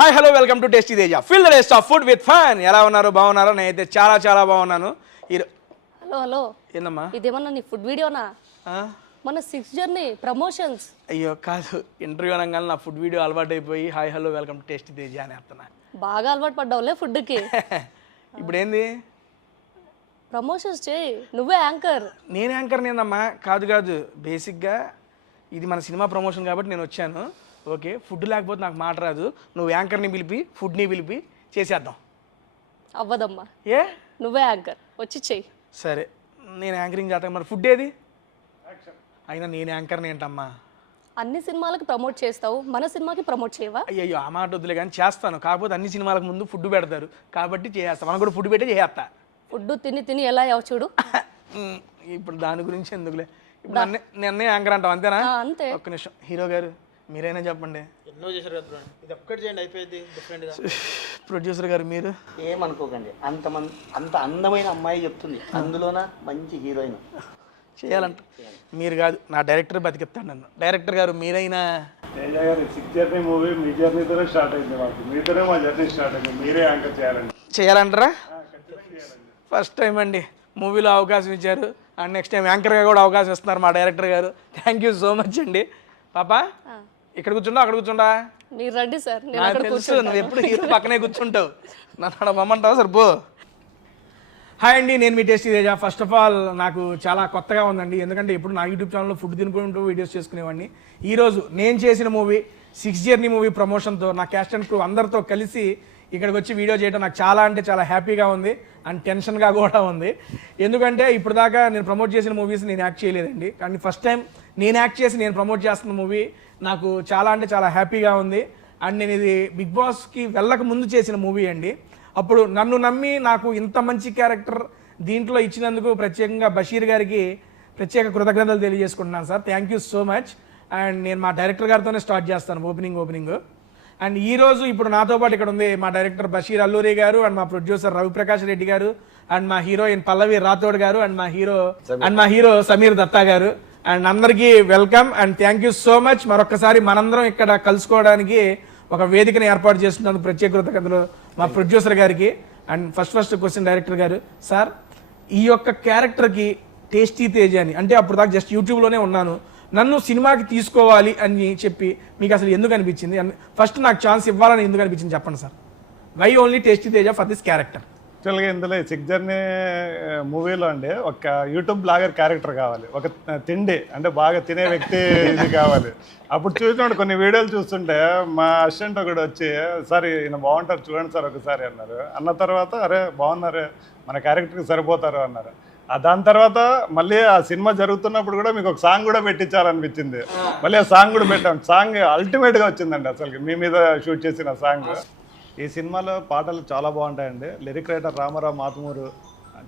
Hi hello welcome to tasty Teja fill the taste of food with fun. ఎలా ఉన్నారు? బాగున్నారా? నేనైతే చాలా చాలా బాగున్నాను. హలో హలో ఏందమ్మా ఇదేమన్నా నీ ఫుడ్ వీడియోనా? మన 6 జర్నీ ప్రమోషన్స్. అయ్యో కాదు, ఇంటర్వ్యూ అనగానే నా ఫుడ్ వీడియో అలవాటు అయిపోయి hi hello welcome to tasty Teja అని అర్థనా. బాగా అలవాటు పడ్డావులే ఫుడ్కి. ఇప్పుడు ఏంది? ప్రమోషన్స్ చేయి, నువ్వే యాంకర్. నేను యాంకర్ నేనమ్మా. కాదు కాదు, బేసిక్గా ఇది మన సినిమా ప్రమోషన్ కాబట్టి నేను వచ్చాను. ఓకే, ఫుడ్ లేకపోతే నాకు మాట రాదు. నువ్వు యాంకర్ని పిలిపి ఫుడ్ని పిలిపి చేసేద్దాం. అవ్వదమ్మా, ఏ నువ్వే యాంకర్, వచ్చి చెయ్యి. సరే, నేను యాంకరింగ్ చేస్తాను. మరి ఫుడ్ ఏది? అయినా నేను యాంకర్ని ఏంటమ్మా? అన్ని సినిమాలకు ప్రమోట్ చేస్తావు, మన సినిమాకి ప్రమోట్ చేయవా? అయ్యో ఆ మాట వద్దులే కానీ చేస్తాను. కాకపోతే అన్ని సినిమాలకు ముందు ఫుడ్ పెడతారు కాబట్టి చేస్తాను. మనం కూడా ఫుడ్ పెట్టి చేస్తా. ఫుడ్ తిని తిని ఎలా అయ్యావు చూడు. ఇప్పుడు దాని గురించి ఎందుకులే. ఇప్పుడు నన్నే యాంకర్ అంటావు అంతేనా? అంతే. ఒక్క నిమిషం, హీరో గారు మీరైనా చెప్పండి. ఎన్నో చేశారు కదా, ఇది ఒక్కటి చేయండి అయిపోయింది. డిఫరెంట్గా ప్రొడ్యూసర్ గారు మీరు ఏమనుకోకండి, అంత అందమైన అమ్మాయి చెప్తుంది, అందులోన మంచి హీరోయిన్ చేయాలంట. మీరు కాదు, నా డైరెక్టర్ బతికిస్తాడు నన్ను. డైరెక్టర్ గారు మీరైనా. తేజ గారి 6 జర్నీ మూవీ మీ జర్నీతోనే స్టార్ట్ అయింది. మాకు మీతోనే మా జర్నీ స్టార్ట్ అయింది. మీరే యాంకర్ చేయాలండి. చేయాలంటారా? ఫస్ట్ టైం అండి మూవీలో అవకాశం ఇచ్చారు, అండ్ నెక్స్ట్ టైం యాంకర్గా కూడా అవకాశం ఇస్తున్నారు మా డైరెక్టర్ గారు. థ్యాంక్ యూ సో మచ్ అండి. పాపా ఇక్కడ కూర్చుంటా అక్కడ కూర్చుంటా? మీరు రండి సార్, నేను నాకు అక్కడ తెలుసు, కూర్చుంటాను. నువ్వు ఎప్పుడు హీరో పక్కనే కూర్చుంటావు. నన్ను అక్కడ బొమ్మంటావు సార్ పో. హాయ్ అండి, నేను మీ tasty Teja. First of all నాకు చాలా కొత్తగా ఉందండి, ఎందుకంటే ఇప్పుడు నా యూట్యూబ్ ఛానల్లో ఫుడ్ తినుకుంటూ వీడియోస్ చేసుకునేవాడిని. ఈరోజు నేను చేసిన మూవీ 6 జర్నీ మూవీ ప్రమోషన్తో నా క్యాస్ట్ అండ్ క్రూ అందరితో కలిసి ఇక్కడికి వచ్చి వీడియో చేయడం నాకు చాలా అంటే చాలా హ్యాపీగా ఉంది అండ్ టెన్షన్గా కూడా ఉంది. ఎందుకంటే ఇప్పుడు దాకా నేను ప్రమోట్ చేసిన మూవీస్ నేను యాక్ట్ చేయలేదండి, కానీ ఫస్ట్ టైం నేను యాక్ట్ చేసి నేను ప్రమోట్ చేస్తున్న మూవీ నాకు చాలా అంటే చాలా హ్యాపీగా ఉంది. అండ్ నేను ఇది బిగ్ బాస్కి వెళ్ళక ముందు చేసిన మూవీ అండి. అప్పుడు నన్ను నమ్మి నాకు ఇంత మంచి క్యారెక్టర్ దీంట్లో ఇచ్చినందుకు ప్రత్యేకంగా బషీర్ గారికి ప్రత్యేక కృతజ్ఞతలు తెలియజేసుకుంటున్నాను sir. Thank you so much. And నేను మా డైరెక్టర్ గారితోనే స్టార్ట్ చేస్తాను ఓపెనింగ్. అండ్ ఈరోజు ఇప్పుడు నాతో పాటు ఇక్కడ ఉంది మా డైరెక్టర్ బషీర్ అల్లూరి గారు, అండ్ మా ప్రొడ్యూసర్ రవిప్రకాష్ రెడ్డి గారు, అండ్ మా హీరోయిన్ పల్లవి రాథోడ్ గారు, అండ్ మా హీరో సమీర్ దత్తా గారు. అండ్ అందరికీ welcome and thank you so much. మరొకసారి మనందరం ఇక్కడ కలుసుకోవడానికి ఒక వేదికను ఏర్పాటు చేస్తున్నందుకు ప్రత్యేక కృతజ్ఞతలు మా ప్రొడ్యూసర్ గారికి. అండ్ ఫస్ట్ క్వశ్చన్ డైరెక్టర్ గారు, సార్ ఈ యొక్క క్యారెక్టర్కి టేస్టీ తేజ అని అంటే అప్పుడు దాకా జస్ట్ యూట్యూబ్లోనే ఉన్నాను, నన్ను సినిమాకి తీసుకోవాలి అని చెప్పి మీకు అసలు ఎందుకు అనిపించింది? ఫస్ట్ నాకు ఛాన్స్ ఇవ్వాలని ఎందుకు అనిపించింది చెప్పండి sir. Why only Tasty Teja for this character? యాక్చువల్గా ఇందులో 6 జర్నీ మూవీలో అండి ఒక యూట్యూబ్ బ్లాగర్ క్యారెక్టర్ కావాలి, ఒక తిండి అంటే బాగా తినే వ్యక్తి ఇది కావాలి. అప్పుడు చూసినప్పుడు కొన్ని వీడియోలు చూస్తుంటే మా అసిస్టెంట్ ఒకటి వచ్చి, సార్ ఈయన బాగుంటారు చూడండి సార్ ఒకసారి అన్నారు. అన్న తర్వాత అరే బాగున్నారు, మన క్యారెక్టర్కి సరిపోతారు అన్నారు. దాని తర్వాత మళ్ళీ ఆ సినిమా జరుగుతున్నప్పుడు కూడా మీకు ఒక సాంగ్ కూడా పెట్టించాలనిపించింది. మళ్ళీ ఆ సాంగ్ కూడా పెట్టాం. సాంగ్ అల్టిమేట్గా వచ్చిందండి అసలు మీ మీద షూట్ చేసిన సాంగ్. ఈ సినిమాలో పాటలు చాలా బాగుంటాయండి. లిరిక్ రైటర్ రామారావు మాతుమూరు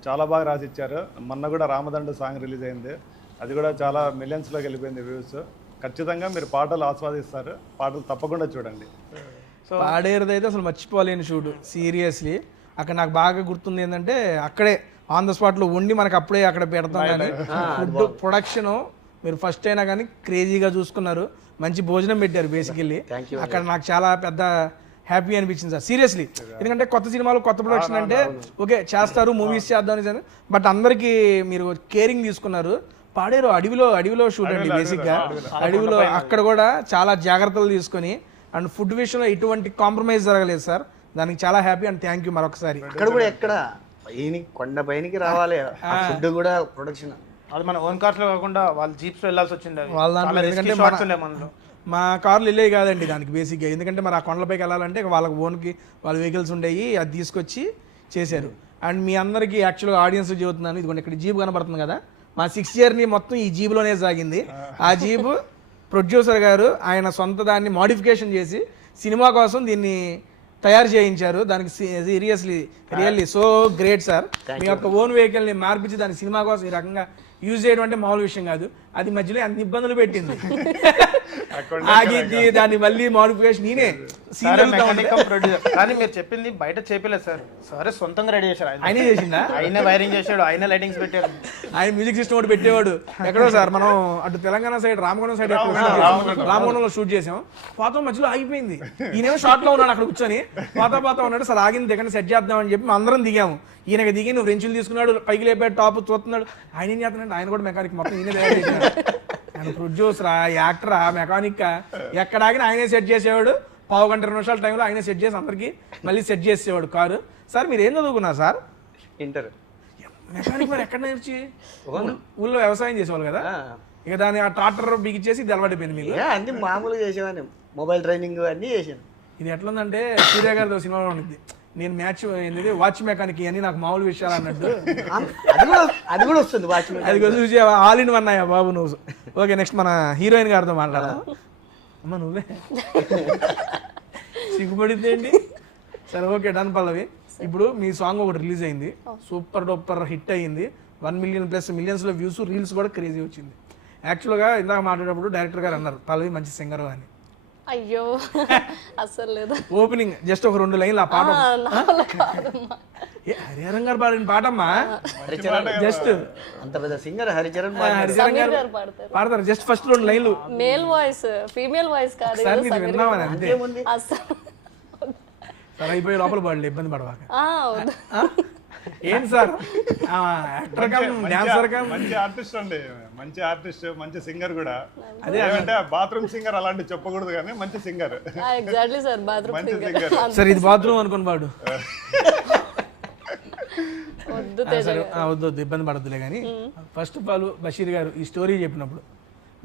చాలా బాగా రాసిచ్చారు. మొన్న కూడా రామదండు సాంగ్ రిలీజ్ అయింది, అది కూడా చాలా మిలియన్స్లోకి వెళ్ళిపోయింది వ్యూస్. ఖచ్చితంగా మీరు పాటలు ఆస్వాదిస్తారు, పాటలు తప్పకుండా చూడండి. సో పాడేరుదైతే అసలు మర్చిపోలేని షూట్ సీరియస్లీ. అక్కడ నాకు బాగా గుర్తుంది ఏంటంటే అక్కడే ఆన్ ద స్పాట్లో వండి మనకు అప్పుడే అక్కడ పెడతాం. కానీ ఫుడ్ ప్రొడక్షన్ మీరు ఫస్ట్ అయినా కానీ క్రేజీగా చూసుకున్నారు, మంచి భోజనం పెట్టారు బేసికల్లీ. అక్కడ నాకు చాలా పెద్ద హ్యాపీ అనిపించింది సార్ సీరియస్లీ. ఎందుకంటే కొత్త సినిమాలు కొత్త ప్రొడక్షన్ అంటే ఓకే చేస్తారు, మూవీస్ చేద్దాం అని, బట్ అందరికీ మీరు కేరింగ్ తీసుకున్నారు. పాడేరు అడవిలో షూట్ అండి బేసిక్గా. అడవిలో అక్కడ కూడా చాలా జాగ్రత్తలు తీసుకొని అండ్ ఫుడ్ విషయంలో ఎటువంటి కాంప్రమైజ్ జరగలేదు సార్. దానికి చాలా హ్యాపీ అండ్ థ్యాంక్ యూ మరొకసారి. అక్కడ కూడా ఎక్కడ కొండ పైనకి రావాలి ఫుడ్ కూడా ప్రొడక్షన్. అది మన ఓన్ కార్స్ లో కాకుండా వాళ్ళు జీప్స్ వెళ్ళాల్సి వచ్చింది వాళ్ళ దాంట్లో. ఎందుకంటే మా కార్లు వెళ్ళేవి కాదండి దానికి బేసిక్గా. ఎందుకంటే మరి ఆ కొండలపైకి వెళ్ళాలంటే వాళ్ళకి ఓన్కి వాళ్ళ వెహికల్స్ ఉండేవి, అది తీసుకొచ్చి చేశారు. అండ్ మీ అందరికీ యాక్చువల్గా ఆడియన్స్ చెబుతున్నాను, ఇదిగోండి ఇక్కడ జీప్ కనబడుతుంది కదా, మా 6 జర్నీ మొత్తం ఈ జీబులోనే సాగింది. ఆ జీబు ప్రొడ్యూసర్ గారు ఆయన సొంత దాన్ని మోడిఫికేషన్ చేసి సినిమా కోసం దీన్ని తయారు చేయించారు. దానికి seriously really so great sir. మీ యొక్క ఓన్ వెహికల్ని మార్పించి దాని సినిమా కోసం ఈ రకంగా యూజ్ చేయడం అంటే మామూలు విషయం కాదు. అది మధ్యలో అన్ని ఇబ్బందులు పెట్టింది. ఆగింది దాన్ని మళ్ళీ మాడిఫికేషన్ నేనే సరే మెకానికం ప్రొడ్యూసర్ కానీ మీరు చెప్పింది బయట చేపలేదు సార్ సరే సొంతంగా రెడీ చేశారు ఆయన ఆయనే చేసిందా ఆయనే వైరింగ్ చేశాడు ఆయనే లైటింగ్స్ పెట్టాడు ఆయన మ్యూజిక్ సిస్టమ్ ఒకటి పెట్టేవాడు ఎక్కడో సార్ మనం అటు తెలంగాణ సైడ్ రామగుండం సైడ్ రామగుండంలో షూట్ చేసాం పోతాం మధ్యలో ఆగిపోయింది ఈయనేమో షార్ట్ లో ఉన్నాడు అక్కడ కూర్చొని పోతా ఉన్నాడు సార్ ఆగింది దిగండి సెట్ చేద్దామని చెప్పి అందరం దిగాము ఈయనకి దిగి నువ్వు రెంచులు తీసుకున్నాడు పైకి లేపాడు టాప్ చూస్తున్నాడు ఆయన ఏం చేస్తున్నాడు ఆయన కూడా మెకానిక్ మొత్తం ఈయన తయారు చేసినాడు ఆయన ప్రొడ్యూసరా యాక్టరా మెకానిక్ ఎక్కడ ఆగినా ఆయనే సెట్ చేసేవాడు 15-20 నిమిషాల టైంలో ఆయనే సెట్ చేసి అందరికి మళ్ళీ సెట్ చేసేవాడు కారు సార్ మీరు ఏం చదువుకున్నారు సార్ ఇంటర్ మెకానిక్ మరి ఎక్కడ నేర్చి ఊళ్ళో వ్యవసాయం చేసేవాళ్ళు కదా ఇక దాన్ని ఆ ట్రాక్టర్ బిగిచ్చేసి ఇది అలవాటైపోయింది మీకు అన్ని మామూలుగా చేసేవాడిని మొబైల్ ట్రైనింగ్ అన్నీ చేశాను. ఇది ఎట్లుందంటే సూర్య గారితో సినిమాలో ఉంటుంది నేను మ్యాచ్ ఏంటి వాచ్ మెకానిక్ అని నాకు మామూలు విషయాలు అన్నట్టు అది కూడా వస్తుంది వాచ్మెన్. అది చూసి ఆల్ ఇన్ వన్ అయ్యా బాబు నువ్వు. ఓకే నెక్స్ట్ మన హీరోయిన్ గారితో మాట్లాడదాం. అమ్మ నువ్వే సిగ్గుపడింది ఏంటి? సరే ఓకే డన్ పల్లవి. ఇప్పుడు మీ సాంగ్ ఒకటి రిలీజ్ అయింది, సూపర్ డూపర్ హిట్ అయ్యింది, 1 మిలియన్ ప్లస్ మిలియన్స్లో వ్యూస్, రీల్స్ కూడా క్రేజీ వచ్చింది. యాక్చువల్గా ఇందాక మాట్లాడేటప్పుడు డైరెక్టర్ గారు అన్నారు పల్లవి మంచి సింగర్ అని. అయ్యో అస్సలు లేదు. ఓపెనింగ్ జస్ట్ ఒక 2 లైన్లు ఆ పాట హరిహరన్ గారు పాడిన పాటమ్మా జస్ట్ అంత పెద్ద సింగర్ హరిచరణ్ హరిహరన్ గారు పాడతారు జస్ట్ ఫస్ట్ 2 లైన్లు. మేల్ వాయిస్ ఫీమేల్ వాయిస్ కాదు సార్ మీరు విన్నామని అంతే. అస్సలు సార్ అయిపోయి లోపల పడలే ఇబ్బంది పడవాక. వద్దు. ఏం sir actor come dancer come మంచి ఆర్టిస్ట్ అండి, మంచి ఆర్టిస్ట్, మంచి సింగర్ కూడా. అదే అంటే బాత్రూమ్ సింగర్ అలాంటి చెప్పకూడదు కానీ మంచి సింగర్. ఎగ్జాక్ట్లీ సార్ బాత్రూమ్ మంచి సింగర్. సింగర్. సార్ ఇది బాత్రూమ్ అనుకుని పాడు. వద్దు సరే వద్దు ఇబ్బంది పడద్దులే కానీ ఫస్ట్ ఆఫ్ ఆల్ బషీర్ గారు ఈ స్టోరీ చెప్పినప్పుడు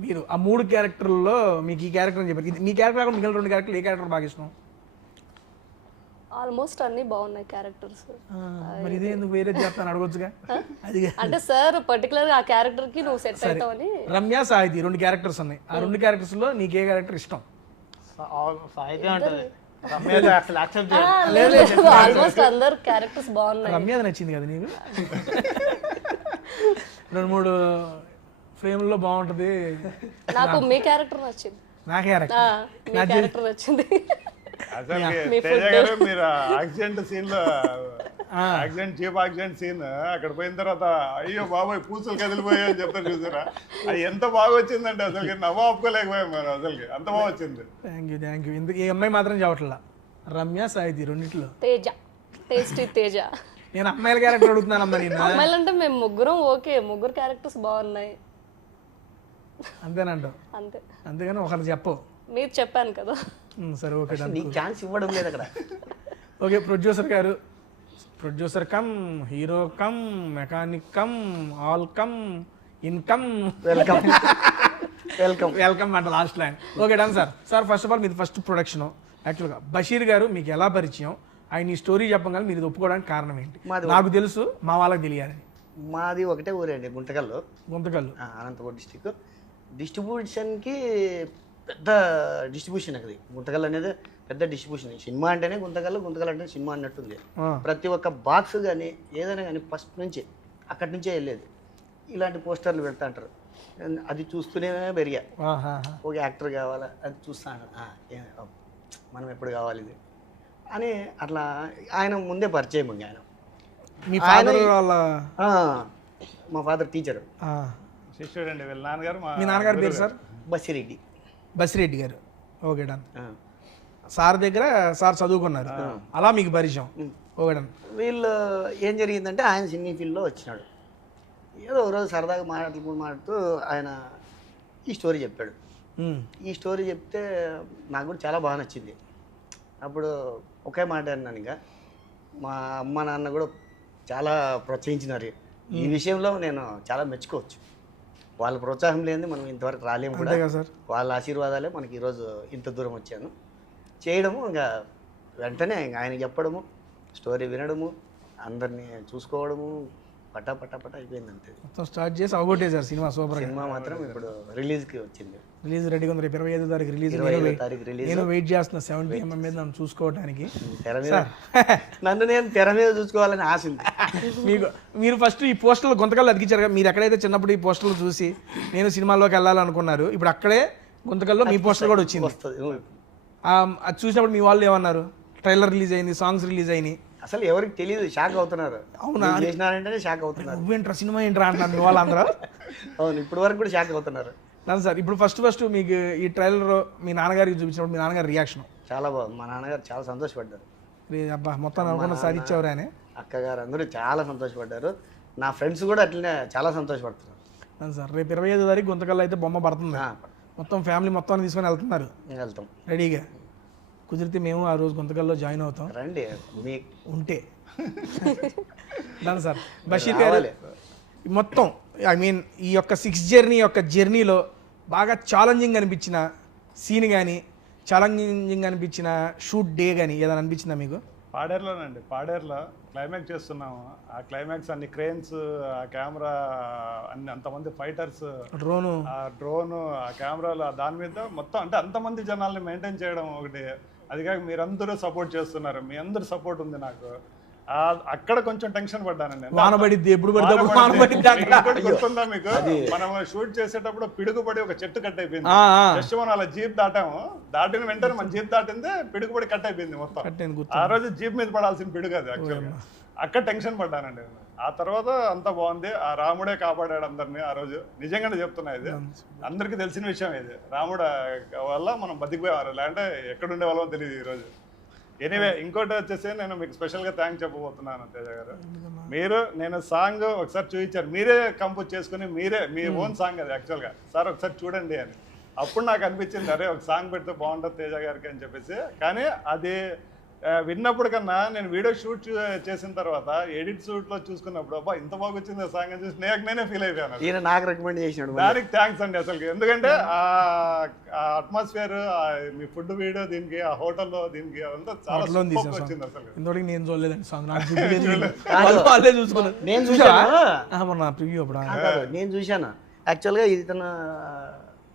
మీరు ఆ 3 క్యారెక్టర్లలో మీకు ఈ క్యారెక్టర్ అని చెప్పారు. మీ క్యారెక్టర్ కాకుండా మిగిలిన 2 క్యారెక్టర్లు ఏ క్యారెక్టర్ బాగా ఇష్టం? ఆల్మోస్ట్ అన్ని బాగున్నాయి క్యారెక్టర్స్. మరి ఇదే ఎందుకు వేరే చెప్తాను అడగొచ్చుగా. అది అంటే సార్ పర్టికులర్ ఆ క్యారెక్టర్ కి నువ్వు సెట్ అవుతావని. రమ్య సాహితి 2 క్యారెక్టర్స్ ఉన్నాయి. ఆ 2 క్యారెక్టర్స్ లో నీకు ఏ క్యారెక్టర్ ఇష్టం? సాయితే అంటది రమ్య అసలు యాక్సెప్ట్ చేయాలి. ఆల్మోస్ట్ అందరు క్యారెక్టర్స్ బాగున్నాయి. రమ్య నచ్చింది కదా నీకు? 2-3 ఫ్రేమ్లో బాగుంటది. నాకు మీ క్యారెక్టర్ నచ్చింది. నా క్యారెక్టర్ మీ క్యారెక్టర్ నచ్చింది. అసలు తేజ గారు మీరు యాక్సిడెంట్ సీన్ లో చీప్ యాక్సిడెంట్ సీన్ అక్కడ పోయిన తర్వాత అయ్యో బాబాయ్ పూసలు కదిలిపోయాయి అని చెప్తారు చూసారా, అది ఎంత బాగా వచ్చిందంటే అసలు నవ్వు ఆపుకోలేకపోయాం మనం, అసలు అంత బాగా వచ్చింది. Thank you. ఎందుకు ఈ అమ్మాయి మాత్రం చెప్పట్లా, రమ్య సాహితి 2 తేజ, టేస్టీ తేజ. నేను అమ్మాయిల క్యారెక్టర్ అడుగుతున్నానమ్మా నేను. అమ్మాయిలంటే మేము ముగ్గురం ఓకే, 3 క్యారెక్టర్స్ బాగున్నాయి అంతేనంట. అంతే. అంతేగాని ఒకరు చెప్పవు. మీరు చెప్పాను కదా. సరే ఓకే నీకు ఛాన్స్ ఇవ్వడం లేదు అక్కడ. ఓకే ప్రొడ్యూసర్ గారు, producer cum hero cum mechanic cum all cum income welcome welcome welcome అంట last line. Okay done sir. Sir first of all మీది ఫస్ట్ ప్రొడక్షన్. యాక్చువల్గా బషీర్ గారు మీకు ఎలా పరిచయం, ఆయన ఈ స్టోరీ చెప్పగానే మీరు ఇది ఒప్పుకోవడానికి కారణం ఏంటి? నాకు తెలుసు, మా వాళ్ళకి తెలియాలని. మాది ఒకటే ఊరండి, గుంతకల్లు. అనంతపురం డిస్టిక్. డిస్ట్రిబ్యూషన్కి పెద్ద డిస్ట్రిబ్యూషన్ అది. గుంతకల్ అనేది పెద్ద డిస్ట్రిబ్యూషన్. సినిమా అంటేనే గుంతకల్, గుంతకల్ అంటే సినిమా అన్నట్టుంది. ప్రతి ఒక్క బాక్స్ కానీ ఏదైనా కానీ ఫస్ట్ నుంచి అక్కడి నుంచే వెళ్ళేది. ఇలాంటి పోస్టర్లు పెడతా అంటారు, అది చూస్తూనే పెరిగా. ఒక యాక్టర్ కావాలా అది చూస్తాను, మనం ఎప్పుడు కావాలి ఇది అని అట్లా. ఆయన ముందే పరిచయం ఉంది. ఆయన మీ ఫాదర్ వాళ్ళ మా ఫాదర్ టీచర్, శిష్యుడు అండి వీళ్ళ నాన్నగారు. మీ నాన్నగారు పేరు సార్? బసిరెడ్డి. బసిరెడ్డి గారు. Okay done. సార్ దగ్గర సార్ చదువుకున్నారు, అలా మీకు పరిచయం. Okay done. వీళ్ళు ఏం జరిగిందంటే ఆయన సినీ ఫీల్డ్లో వచ్చినాడు. ఏదో ఒకరోజు సరదాగా మాట్లాడుతూ ఆయన ఈ స్టోరీ చెప్పాడు. ఈ స్టోరీ చెప్తే నాకు కూడా చాలా బాగా నచ్చింది. అప్పుడు ఒకే మాట అన్నాను, ఇంకా మా అమ్మ నాన్న కూడా చాలా ప్రోత్సహించినారు ఈ విషయంలో. నేను చాలా మెచ్చుకోవచ్చు. వాళ్ళ ప్రోత్సాహం లేనిది మనం ఇంతవరకు రాలేము కూడా. వాళ్ళ ఆశీర్వాదాలే మనకి ఈరోజు ఇంత దూరం వచ్చాను. చేయడము ఇంకా వెంటనే ఆయన చెప్పడము, స్టోరీ వినడము, అందరినీ చూసుకోవడము, పటా అయిపోయింది అంతే. మొత్తం స్టార్ట్ చేసి అవగొట్టేశారు సినిమా. సూపర్. సినిమా మాత్రం ఇప్పుడు రిలీజ్కి వచ్చింది. రిలీజ్ రెడీగా ఉంది. రేపు 25వ తారీఖు రిలీజ్. నేను వెయిట్ చేస్తున్నా 70mm మీద నన్ను చూసుకోవడానికి. తెర మీద నన్ను నేను తెర మీద చూసుకోవాలని ఆశ ఉంది. మీరు ఫస్ట్ ఈ పోస్టర్లు గుంతకాలు అతికించారు కదా, మీరు ఎక్కడైతే చిన్నప్పుడు ఈ పోస్టర్లు చూసి నేను సినిమాల్లోకి వెళ్ళాలనుకున్నారు, ఇప్పుడు అక్కడే గుంతకల్లో మీ పోస్టర్ కూడా వచ్చింది. వస్తుంది. అది చూసినప్పుడు మీ వాళ్ళు ఏమన్నారు? ట్రైలర్ రిలీజ్ అయింది, సాంగ్స్ రిలీజ్ అయినాయి, అసలు ఎవరికి తెలియదు, షాక్ అవుతున్నారు. అవునా? చేసినారంటేనే షాక్ అవుతున్నారు. నువ్వేంట్రా సినిమా ఏంట్రా అంటున్నారు మీ వాళ్ళందరూ. అవును, ఇప్పుడు వరకు కూడా షాక్ అవుతున్నారు. లేదు సార్, ఇప్పుడు ఫస్ట్ మీకు ఈ ట్రైలర్ మీ నాన్నగారికి చూపించినప్పుడు మీ నాన్నగారి రియాక్షన్? చాలా బాగుంది. మా నాన్నగారు చాలా సంతోషపడ్డారు. అబ్బా మొత్తం అనుకున్న సాధించేవారు అని. అక్కగారు అందరూ చాలా సంతోషపడ్డారు. నా ఫ్రెండ్స్ కూడా అట్లనే చాలా సంతోషపడుతున్నారు. అవును సార్, రేపు 25వ తారీఖు గుంతకల్లో అయితే బొమ్మ పడుతుంది. మొత్తం ఫ్యామిలీ మొత్తాన్ని తీసుకొని వెళ్తున్నారు వెళ్తాం రెడీగా. కుదిరితే మేము ఆ రోజు గుంతకల్లో జాయిన్ అవుతాం రండి మీ ఉంటే. దాని సార్ బషీర్ గారు మొత్తం ఈ యొక్క 6 జర్నీలో బాగా ఛాలెంజింగ్ అనిపించిన సీన్ కానీ ఛాలెంజింగ్ అనిపించిన షూట్ డే కానీ ఏదైనా అనిపించిందా మీకు? పాడేరులోనండి. పాడేరులో క్లైమాక్స్ చేస్తున్నాము. ఆ క్లైమాక్స్ అన్ని క్రేన్స్, ఆ కెమెరా, అన్ని అంతమంది ఫైటర్స్, డ్రోను, ఆ డ్రోను, ఆ కెమెరాలు, దాని మీద మొత్తం అంటే అంతమంది జనాల్ని మెయింటైన్ చేయడం ఒకటి. అది కాక మీరందరూ సపోర్ట్ చేస్తున్నారు, మీ అందరు సపోర్ట్ ఉంది నాకు. అక్కడ కొంచెం టెన్షన్ పడ్డానండి. వానబడిద్ది, ఎప్పుడు పడితే వానబడిద్ది. ఇంకోటి గుర్తుందా మీకు? మనం షూట్ చేసేటప్పుడు పిడుగుపడి ఒక చెట్టు కట్ అయిపోయింది. జస్ట్ మనం అలా జీప్ దాటాము, దాటిన వెంటనే మన జీప్ దాటిందే పిడుగుపడి కట్ అయిపోయింది మొత్తం. ఆ రోజు జీప్ మీద పడాల్సిన పిడుగు అది యాక్చువల్గా. అక్కడ టెన్షన్ పడ్డానండి. ఆ తర్వాత అంతా బాగుంది. ఆ రాముడే కాపాడాడు అందరినీ ఆ రోజు. నిజంగానే చెప్తున్నా, ఇది అందరికీ తెలిసిన విషయం. ఇది రాముడు వల్ల మనం బతికిపోయేవారు, లేదంటే ఎక్కడుండే వాళ్ళమో తెలియదు ఈరోజు. ఎనీవే, ఇంకోటి వచ్చేసి నేను మీకు స్పెషల్గా థ్యాంక్స్ చెప్పబోతున్నాను తేజ గారు. నేను సాంగ్ ఒకసారి చూపించారు, మీరే కంపోజ్ చేసుకుని మీరే మీ ఓన్ సాంగ్ అది యాక్చువల్గా. సార్ ఒకసారి చూడండి అని. అప్పుడు నాకు అనిపించింది, అరే ఒక సాంగ్ పెడితే బాగుంటుంది తేజ గారికి అని చెప్పేసి. కానీ అది విన్నప్పుడు కన్నా నేను వీడియో షూట్ చేసిన తర్వాత ఎడిట్ షూట్ లో చూసుకున్నప్పుడు అబ్బా ఇంత బాగా వచ్చింది ఆ సాంగ్ అని చూసి నేనే ఫీల్ అయిపోయాను. ఈయన నాకు రికమెండ్ చేసినాడు. దానికి థ్యాంక్స్ అండి అసలు. ఎందుకంటే ఆ అట్మాస్ఫియర్, మీ ఫుడ్ వీడియో, దీనికి ఆ హోటల్లో, దీనికి అదంతా చాలా వచ్చింది అసలు. ఇంతవరకు నేను చూడలేదండి సాంగ్, నాకు చూసుకున్నాను. నేను చూసాను, నేను చూశాను. యాక్చువల్గా ఇతను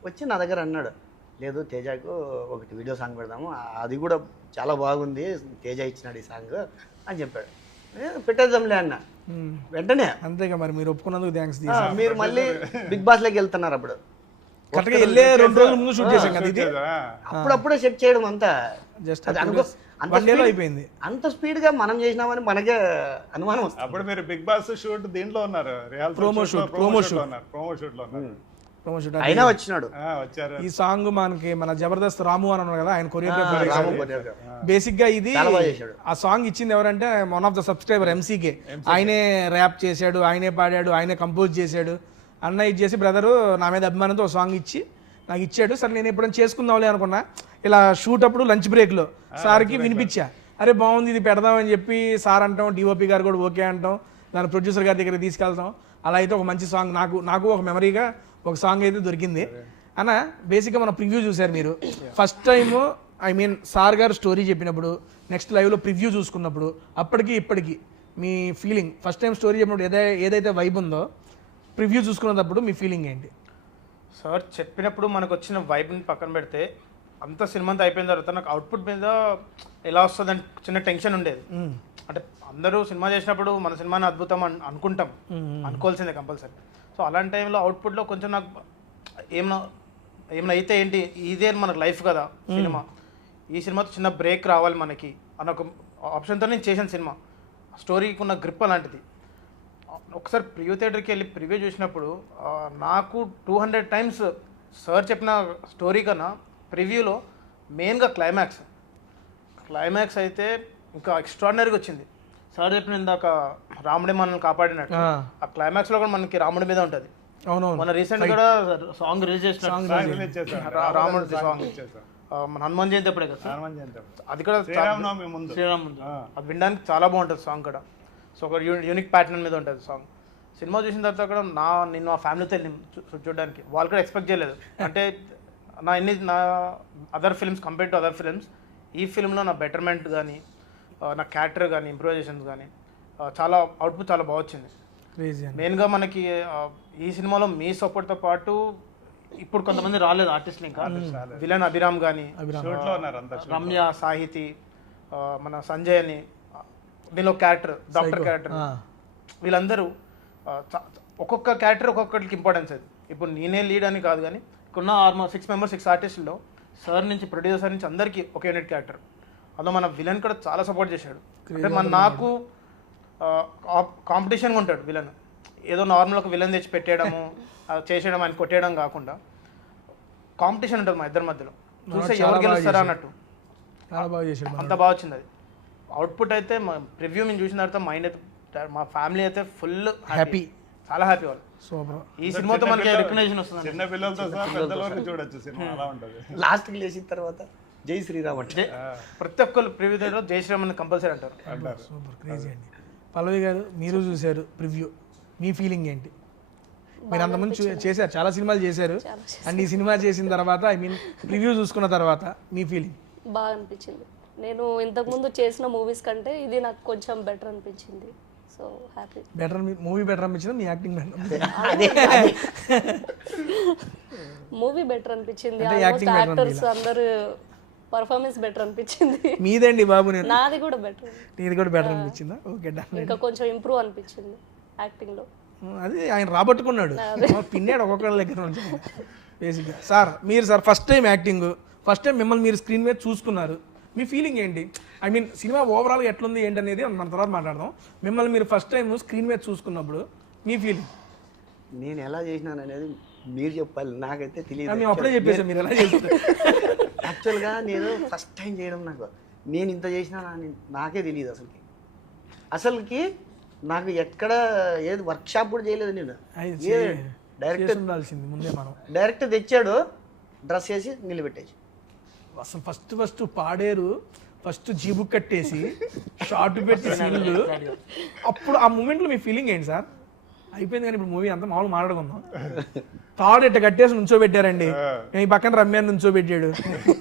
వచ్చి నా దగ్గర అన్నాడు, లేదు తేజకు ఒకటి వీడియో సాంగ్ పెడదాము, అది కూడా చాలా బాగుంది, తేజ ఇచ్చినాడు ఈ సాంగ్ అని చెప్పాడు. పెట్టేద్దాంలే అన్న వెంటనే. అంతేగా మరి, మీరు ఒప్పుకున్నందుకు థ్యాంక్స్. మీరు మళ్ళీ బిగ్ బాస్ లోకి వెళ్తున్నారు. అప్పుడు కరెక్ట్గా వెళ్ళే 2 రోజుల ముందు షూట్ చేసాం కదా ఇది. అప్పుడప్పుడే సెట్ చేయడం అంతా జస్ట్ అయిపోయింది. అంత స్పీడ్ గా మనం చేసినామని మనకే అనుమానం వస్తుంది. అప్పుడు మీరు బిగ్ బాస్ షూట్ దీంట్లో ఉన్నారు, ప్రోమో షూట్ లో ఉన్నారు. అయినా వచ్చినాడు. ఈ సాంగ్ మనకి మన జబర్దస్త్ రాము అని ఉన్నారు కదా, ఆయన కొరియోగ్రాఫర్. బేసిక్ గా ఇది ఆ సాంగ్ ఇచ్చింది ఎవరంటే వన్ ఆఫ్ ద సబ్స్క్రైబర్ ఎంసీకే. ఆయనే ర్యాప్ చేశాడు, ఆయనే పాడాడు, ఆయనే కంపోజ్ చేశాడు. అన్న ఇది చేసి బ్రదరు నా మీద అభిమానంతో ఒక సాంగ్ ఇచ్చి నాకు ఇచ్చాడు. సరే నేను ఎప్పుడైనా చేసుకుందాంలే అనుకున్నా. ఇలా షూట్ అప్పుడు లంచ్ బ్రేక్ లో సార్కి వినిపించా, అరే బాగుంది ఇది పెడదామని చెప్పి సార్ అంటాం, డిఓపి గారు కూడా ఓకే అంటాం, దాని ప్రొడ్యూసర్ గారి దగ్గర తీసుకెళ్తాం. అలా అయితే ఒక మంచి సాంగ్ నాకు ఒక మెమరీగా ఒక సాంగ్ అయితే దొరికింది అన్న. బేసిక్గా మన ప్రివ్యూ చూశారు మీరు ఫస్ట్ టైము. సార్ గారు స్టోరీ చెప్పినప్పుడు, నెక్స్ట్ లైవ్లో ప్రివ్యూ చూసుకున్నప్పుడు, అప్పటికి ఇప్పటికి మీ ఫీలింగ్, ఫస్ట్ టైం స్టోరీ చెప్పినప్పుడు ఏదైతే వైబ్ ఉందో, ప్రివ్యూ చూసుకున్నప్పుడు మీ ఫీలింగ్ ఏంటి? సార్ చెప్పినప్పుడు మనకు వచ్చిన వైబ్ని పక్కన పెడితే, అంత సినిమా అంతా అయిపోయిన తర్వాత నాకు అవుట్పుట్ మీద ఎలా వస్తుందని చిన్న టెన్షన్ ఉండేది. అంటే అందరూ సినిమా చేసినప్పుడు మన సినిమాని అద్భుతం అనుకుంటాం, అనుకోవాల్సిందే కంపల్సరీ. సో అలాంటి టైంలో అవుట్పుట్లో కొంచెం నాకు ఏమైనా అయితే ఏంటి, ఇదే మనకు లైఫ్ కదా సినిమా, ఈ సినిమాతో చిన్న బ్రేక్ రావాలి మనకి అన్న ఒక ఆప్షన్తో నేను చేసిన సినిమా. స్టోరీకి ఉన్న గ్రిప్ అలాంటిది. ఒకసారి ప్రివ్యూ థియేటర్కి వెళ్ళి ప్రివ్యూ చూసినప్పుడు నాకు 200 టైమ్స్ సార్ చెప్పిన స్టోరీ కన్నా ప్రివ్యూలో మెయిన్గా క్లైమాక్స్ అయితే ఇంకా ఎక్స్ట్రాడినరీగా వచ్చింది. సార్ చెప్పిన ఇందాక రాముడి మనల్ని కాపాడినట్టు ఆ క్లైమాక్స్లో కూడా మనకి రాముడి మీద ఉంటుంది. మన రీసెంట్ కూడా సాంగ్ రిలీజ్ చేసిన రాముడి సాంగ్ మన హనుమాన్ జయంతి అప్పుడే కదా సార్, అది కూడా శ్రీరామ్ ముందు అది వినడానికి చాలా బాగుంటుంది సాంగ్ కూడా. సో ఒక యూనిక్ ప్యాటర్న్ మీద ఉంటుంది సాంగ్. సినిమా చూసిన తర్వాత కూడా నేను మా ఫ్యామిలీతో వెళ్ళి చూడడానికి, వాళ్ళు కూడా ఎక్స్పెక్ట్ చేయలేదు. అంటే నా other films compare to other films, ఈ ఫిల్మ్లో నా బెటర్మెంట్ కానీ, నా క్యారెక్టర్ కానీ, ఇంప్రూవైజేషన్స్ కానీ చాలా అవుట్పుట్ చాలా బాగా వచ్చింది. మెయిన్గా మనకి ఈ సినిమాలో మీ సపోర్ట్తో పాటు ఇప్పుడు కొంతమంది రాలేదు ఆర్టిస్టులు, ఇంకా విలన్ అభిరామ్ కానీ, రమ్య, సాహితి, మన సంజయ్ అని దీనిలో క్యారెక్టర్, డాక్టర్ క్యారెక్టర్, వీళ్ళందరూ ఒక్కొక్క క్యారెక్టర్ ఒక్కొక్కరికి ఇంపార్టెన్స్ అది. ఇప్పుడు నేనే లీడ్ అని కాదు, కానీ ఉన్న ఆల్మోస్ట్ 6 మెంబర్స్ 6 ఆర్టిస్టుల్లో సార్ నుంచి ప్రొడ్యూసర్ నుంచి అందరికీ ఒక యూనిట్ క్యారెక్టర్. అందులో మన విలన్ కూడా చాలా సపోర్ట్ చేశాడు. అంటే నాకు కాంపిటీషన్గా ఉంటాడు విలన్. ఏదో నార్మల్ ఒక విలన్ తెచ్చి పెట్టేయడము చేసేయడం ఆయన కొట్టేయడం కాకుండా కాంపిటీషన్ ఉంటుంది మా ఇద్దరి మధ్యలో. చూస్తే ఎవరు గెలుస్తారా అన్నట్టు చాలా బాగా చేశాడు. అంత బాగా వచ్చింది అది. అవుట్పుట్ అయితే మా ప్రివ్యూ మేము చూసిన తర్వాత మైండ్ అయితే మా ఫ్యామిలీ అయితే ఫుల్ హ్యాపీ, చాలా హ్యాపీ వాళ్ళు. సూపర్. ఈ సినిమాతో మనకి రికగ్నైజేషన్ వస్తుంది. చిన్న పిల్లలతో సహా పెద్దల వరకు చూడొచ్చు సినిమా, అలా ఉంటుంది. లాస్ట్కి లేచిన తర్వాత జై శ్రీరామ్ అంటే ప్రతి ఒక్కరు ప్రివ్యూ దగ్గర జై శ్రీరామ్ అని కంపల్సరీ అంటారు. సూపర్ క్రేజీ అండి. పల్లవి గారు మీరు చూశారు ప్రివ్యూ, మీ ఫీలింగ్ ఏంటి? మీరు అంతకుముందు చేశారు, చాలా సినిమాలు చేశారు, అండ్ ఈ సినిమా చేసిన తర్వాత ఐ మీన్ రివ్యూ చూసుకున్న తర్వాత మీ ఫీలింగ్? బాగా అనిపించింది. నేను ఇంతకుముందు చేసిన మూవీస్ కంటే ఇది నాకు కొంచెం బెటర్ అనిపించింది. So happy. Better movie better అనిపించిందా, మీ యాక్టింగ్ బెటర్? మూవీ బెటర్ అనిపించింది. ఆల్మోస్ట్ యాక్టర్స్ అందరూ పర్ఫార్మెన్స్ బెటర్ అనిపించింది. మీదండి బాబు, నేను నాది కూడా బెటర్. నీది కూడా బెటర్ అనిపించిందా? Okay done. ఇంకా కొంచెం ఇంప్రూవ్ అనిపించింది యాక్టింగ్ లో. అది ఆయన రాబట్టుకున్నాడు, పిన్నాడు ఒక్కొక్కరి దగ్గర నుంచి బేసిక్గా. సార్ మీరు sir first time acting, first time మిమ్మల్ని మీరు స్క్రీన్ మీద చూసుకున్నారు, మీ ఫీలింగ్ ఏంటి? ఐ మీన్ సినిమా ఓవరాల్గా ఎట్లుంది ఏంటి అనేది మన తర్వాత మాట్లాడదాం. మిమ్మల్ని మీరు ఫస్ట్ టైం స్క్రీన్ మీద చూసుకున్నప్పుడు మీ ఫీలింగ్? నేను ఎలా చేసినాను అనేది మీరు చెప్పాలి, నాకైతే తెలియదు. మేము అప్పుడే చెప్పేసాం మీరు ఎలా చేస్తారు. యాక్చువల్గా నేను ఫస్ట్ టైం చేయడం, నేను ఇంత చేసినా నాకే తెలియదు అసలుకి నాకు ఎక్కడ ఏది వర్క్షాప్ కూడా చేయలేదు నేను. డైరెక్ట్ ఉండాల్సింది ముందే మనం. డైరెక్ట్ తెచ్చాడు, డ్రెస్ వేసి నిలబెట్టేసి అసలు ఫస్ట్ పాడేరు, ఫస్ట్ జీబు కట్టేసి షార్ట్ పెట్టి సీన్లు, అప్పుడు ఆ మూమెంట్లో మీ ఫీలింగ్ ఏంటి సార్? అయిపోయింది కానీ ఇప్పుడు మూవీ అంతా మామూలు మాట్లాడుకుందాం. తాడు ఇట్ట కట్టేసి నుంచోబెట్టారండి, ఈ పక్కన రమ్యాన్ని నుంచోబెట్టాడు,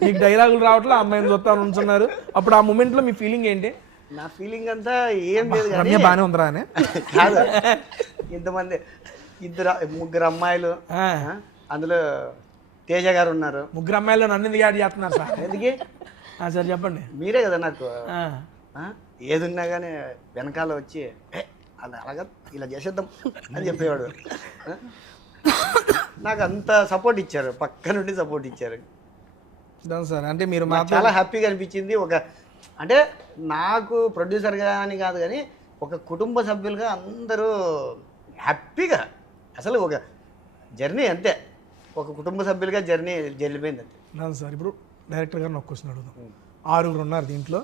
మీకు డైలాగులు రావట్లే, అమ్మాయిని చూస్తా నుంచున్నారు. అప్పుడు ఆ మూమెంట్లో మీ ఫీలింగ్ ఏంటి? నా ఫీలింగ్ అంతా ఏం లేదు, రమ్య బాగానే ఉందిరా అని కాదు. ఇంతమంది ముగ్గురు అమ్మాయిలు, అందులో తేజ గారు ఉన్నారు. ముగ్గురు అమ్మాయిలు నన్ను ఎందుకు యాడ్ చేస్తున్నారు సార్? ఎందుకే సార్ చెప్పండి. మీరే కదా నాకు ఏది ఉన్నా కానీ వెనకాల వచ్చి అది అలాగా ఇలా చేసేద్దాం అని చెప్పేవాడు. నాకు అంత సపోర్ట్ ఇచ్చారు, పక్క నుండి సపోర్ట్ ఇచ్చారు సార్. అంటే మీరు చాలా హ్యాపీగా అనిపించింది. అంటే నాకు ప్రొడ్యూసర్గా అని కాదు కానీ ఒక కుటుంబ సభ్యులుగా అందరూ హ్యాపీగా, అసలు ఒక జర్నీ అంతే, ఒక కుటుంబ సభ్యులుగా జర్నీ జరిగిపోయింది అంతే. దాని సార్ ఇప్పుడు డైరెక్టర్ గారిని ఒక క్వశ్చన్ అడుగుదాం. 6 ఉన్నారు దీంట్లో,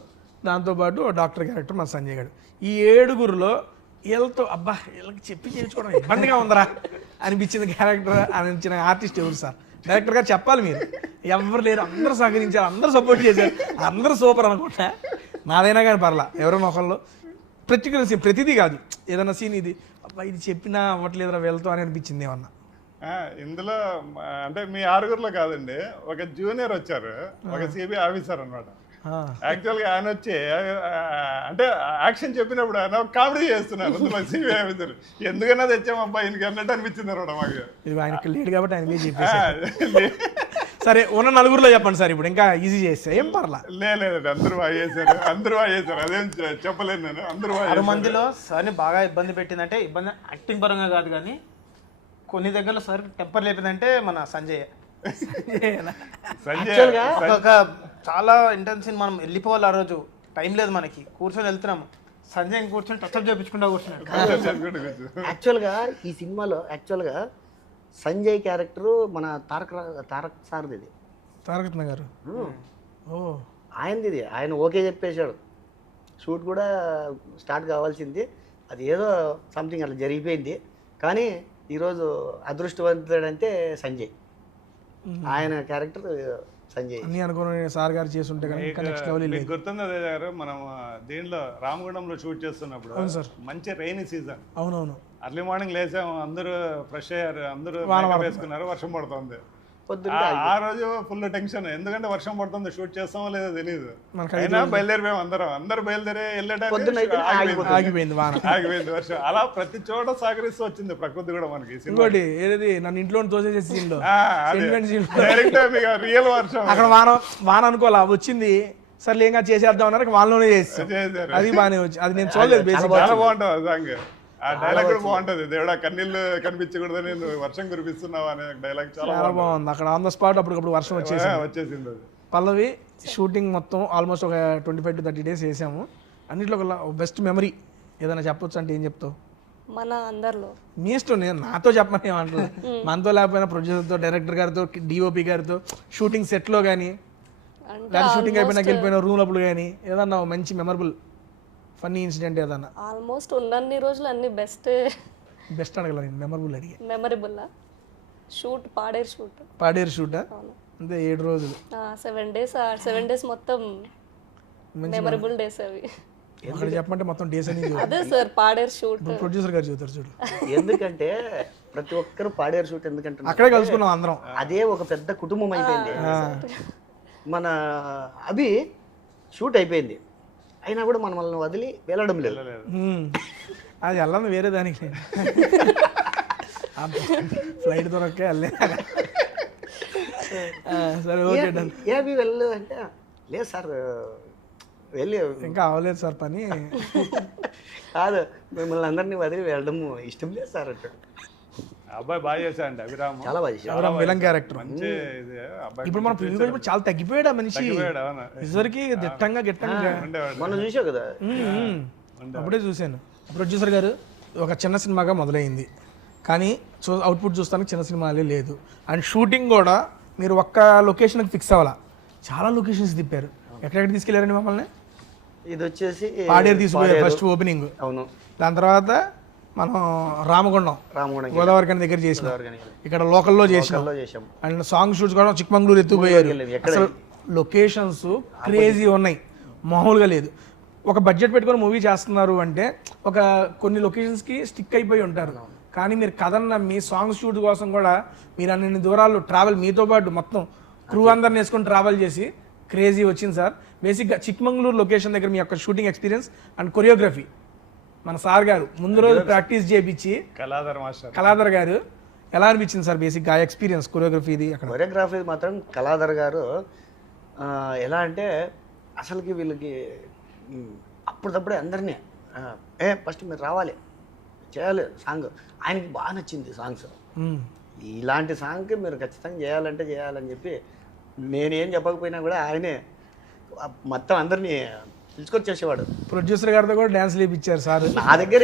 దాంతోపాటు డాక్టర్ క్యారెక్టర్ మన సంజయ్ గారు. ఈ 7గురిలో వీళ్ళతో అబ్బా వీళ్ళకి చెప్పి చేయించుకోవడం ఇబ్బందిగా ఉందరా అనిపించింది క్యారెక్టర్ అనిపించిన ఆర్టిస్ట్ ఎవరు సార్? డైరెక్టర్ గారు చెప్పాలి. మీరు ఎవరు లేరు, అందరూ సహకరించారు, అందరూ సపోర్ట్ చేశారు, అందరూ సూపర్ అనుకుంటా. నాదైనా కానీ పర్లా, ఎవరైనా ఒకళ్ళు పర్టికులర్ సీన్, ప్రతిదీ కాదు, ఏదైనా సీన్ ఇది అబ్బా ఇది చెప్పినా అవ్వట్లేదురా వీళ్ళతో అని అనిపించింది ఏమన్నా? ఇందులో అంటే మీ 6గురిలో కాదండి, ఒక జూనియర్ వచ్చారు, ఒక సిబిఐ ఆఫీసర్ అనమాట. యాక్చువల్గా ఆయన వచ్చి అంటే యాక్షన్ చెప్పినప్పుడు ఆయన కామెడీ చేస్తున్నారు సిబిఐ ఆఫీసర్. ఎందుకన్నా తెచ్చామబ్బా ఈయనకి అన్నట్టు అనిపించింది అనమాట మాకు. ఇది ఆయనకి లేడు కాబట్టి ఆయన మీద చెప్పేసి. సరే ఉన్న 4గురిలో చెప్పండి సార్, ఇప్పుడు ఇంకా ఈజీ చేస్తే ఏం పర్లా. లేదు అందరూ బాగా చేశారు, అదేం చెప్పలేను నేను. అందరూ 6 మందిలో సార్ని బాగా ఇబ్బంది పెట్టిందంటే, ఇబ్బంది యాక్టింగ్ పరంగా కాదు కానీ కొన్ని దగ్గరలో సార్ టెంపర్ లేపిందంటే మన సంజయ్. ఒక చాలా ఇంటెన్స్ మనం వెళ్ళిపోవాలి, ఆ రోజు టైం లేదు మనకి, కూర్చొని వెళ్తున్నాము, సంజయ్ కూర్చొని టచ్అప్ చేయించుకుంటా కూర్చున్నాడు. యాక్చువల్గా ఈ సినిమాలో యాక్చువల్గా సంజయ్ క్యారెక్టరు మన తారక్ సార్ది. ఇది తారక గారు ఆయనది. ఇది ఆయన ఓకే చెప్పేశాడు, షూట్ కూడా స్టార్ట్ కావాల్సింది, అది ఏదో సంథింగ్ అట్లా జరిగిపోయింది. కానీ ఈరోజు అదృష్టవంతుడంటే సంజయ్, ఆయన క్యారెక్టర్ సంజయ్ అన్ని అనుకుని సార్ గారు చేసి ఉంటే గుర్తుంది అదే గారు. మనం దీనిలో రామగుండంలో షూట్ చేస్తున్నప్పుడు మంచి రైనీ సీజన్, అవునవును, అర్లీ మార్నింగ్ లేసాము, అందరూ ఫ్రెష్ అయ్యారు, అందరూ వేసుకున్నారు, వర్షం పడుతుంది. ఆ రోజు ఫుల్ టెన్షన్, ఎందుకంటే వర్షం పడుతుంది, షూట్ చేస్తామో లేదో తెలియదు. అయినా బయలుదేరిపోయాం, అందరూ బయలుదేరి వెళ్ళడానికి ఆగిపోయింది వర్షం. అలా ప్రతి చోట సహకరిస్తూ వచ్చింది ప్రకృతి కూడా మనకి. ఇంకోటి ఏది నన్ను ఇంట్లో తోసేసి రియల్ వర్షం, అక్కడ వాన అనుకోవాలా వచ్చింది, సర్లే ఇంకా చేసేద్దాం అన్నారు, వాళ్ళలోనే చేస్తారు, అది బాగానే వచ్చి, అది నేను చూడలేదు. చాలా బాగుంటుంది సాంగ్. ఆ డైలాగ్ కూడా బాగుంటది, దేవుడా కన్నీళ్ళు కనిపించకూడదు నేను వర్షం కురిపిస్తున్నావు అనే డైలాగ్ చాలా చాలా బాగుంది. అక్కడ ఆన్ ద స్పాట్ అప్పటికప్పుడు వర్షం వచ్చేసి వచ్చేసింది అది. పల్లవి షూటింగ్ మొత్తం ఆల్మోస్ట్ ఒక 25 to 30 days చేసాము. అన్నిట్లో ఒక బెస్ట్ మెమరీ ఏదైనా చెప్పొచ్చు అంటే ఏం చెప్తావు? మన అందరిలో మీ ఇష్టం, నేను నాతో చెప్పమని ఏమంటలేదు. మనతో లేకపోయినా ప్రొడ్యూసర్తో, డైరెక్టర్ గారితో, డిఓపి గారితో, షూటింగ్ సెట్లో కానీ, అంటే లేదా షూటింగ్ అయిపోయినాక వెళ్ళిపోయిన రూమ్ అప్పుడు కానీ ఏదన్నా మంచి మెమరబుల్ ఫన్నీ ఇన్సిడెంట్ ఏదన్నా? ఆల్మోస్ట్ ఉన్నన్ని రోజులు అన్ని బెస్ట్ బెస్ట్ అడగల, నేను మెమరబుల్ అడిగా. Memorable shoot Paderu shoot Paderu షూటా? అంతే 7 రోజులు 7 days మొత్తం మెమరబుల్ డేస్ అవి. అక్కడ చెప్పమంటే మొత్తం డేస్ అని అదే సార్ పాడేరు షూట్ ప్రొడ్యూసర్ గారు చెబుతారు చూడు. ఎందుకంటే ప్రతి ఒక్కరు పాడేరు షూట్ ఎందుకంటే అక్కడే కలుసుకున్నాం అందరం. అదే ఒక పెద్ద కుటుంబం అయిపోయింది. మన అభి షూట్ అయిపోయింది అయినా కూడా మనల్ని వదిలి వెళ్ళడం లేదు. అది వెళ్ళను వేరే దానికి, ఫ్లైట్ దొరకే వెళ్ళే. సరే ఓకే డన్. ఏ అభి వెళ్ళలేదు అంటే లేదు సార్ వెళ్ళి ఇంకా అవ్వలేదు సార్ పని. కాదు మిమ్మల్ని అందరినీ వదిలి వెళ్ళడం ఇష్టం లేదు సార్ అంటాడు. అబ్బాయి బాగా చేశాడండి అభిరామ్, చాలా బాగా చేశాడు. ఎవరా విలన్ క్యారెక్టర్. మంచి ఇది అబ్బాయి. ఇప్పుడు మనం ప్రివ్యూ కూడా చాలా తగ్గిపోయాడు ఆ మనిషి. అవును. ఇదివరకు దిట్టంగా గిట్టంగా. మనం చూసావు కదా. అప్పుడే చూశాను. ప్రొడ్యూసర్ గారు ఒక చిన్న సినిమాగా మొదలైంది కానీ అవుట్పుట్ చూస్తానికి చిన్న సినిమాలే లేదు. అండ్ షూటింగ్ కూడా మీరు ఒక్క లొకేషన్కి ఫిక్స్ అవ్వాలా, చాలా లొకేషన్స్ తిప్పారు. ఎక్కడెక్కడ తీసుకెళ్లారండి మమ్మల్ని? ఇది వచ్చేసి పాడేరు తీసుకుపోయారు ఫస్ట్ ఓపెనింగ్. అవును. దాని తర్వాత మనం రామగుండం గోదావరి కని దగ్గర చేసినాం, ఇక్కడ లోకల్లో చేసినాం. అండ్ సాంగ్ షూట్స్ కూడా చిక్మంగళూరు ఎత్తుపోయారు. అసలు లొకేషన్స్ క్రేజీ ఉన్నాయి, మామూలుగా లేదు. ఒక బడ్జెట్ పెట్టుకొని మూవీ చేస్తున్నారు అంటే ఒక కొన్ని లొకేషన్స్కి స్టిక్ అయిపోయి ఉంటారు. కానీ మీరు కథను నమ్మి సాంగ్ షూట్ కోసం కూడా మీరు అన్ని దూరాలు ట్రావెల్, మీతో పాటు మొత్తం క్రూ అందరిని వేసుకొని ట్రావెల్ చేసి క్రేజీ వచ్చింది సార్. బేసిక్గా చిక్మంగళూరు లొకేషన్ దగ్గర మీ యొక్క షూటింగ్ ఎక్స్పీరియన్స్ అండ్ కొరియోగ్రఫీ మన సార్ గారు ముందు రోజు ప్రాక్టీస్ చేయించి కళాధర్ గారు ఎలా అనిపించింది సార్ బేసిక్గా ఆ ఎక్స్పీరియన్స్ కొరియోగ్రఫీ? ఇది అక్కడ కొరియోగ్రఫీ మాత్రం కళాధర్ గారు ఎలా అంటే అసలుకి వీళ్ళకి అప్పటికప్పుడే అందరినీ ఫస్ట్ మీరు రావాలి చేయాలి సాంగ్. ఆయనకి బాగా నచ్చింది సాంగ్స్. ఇలాంటి సాంగ్కి మీరు ఖచ్చితంగా చేయాలంటే చేయాలని చెప్పి నేనేం చెప్పకపోయినా కూడా ఆయనే మొత్తం అందరినీ పిలుచుకొచ్చేసేవాడు. ప్రొడ్యూసర్ గారితో కూడా డ్యాన్స్ లేపించారు సార్. నా దగ్గర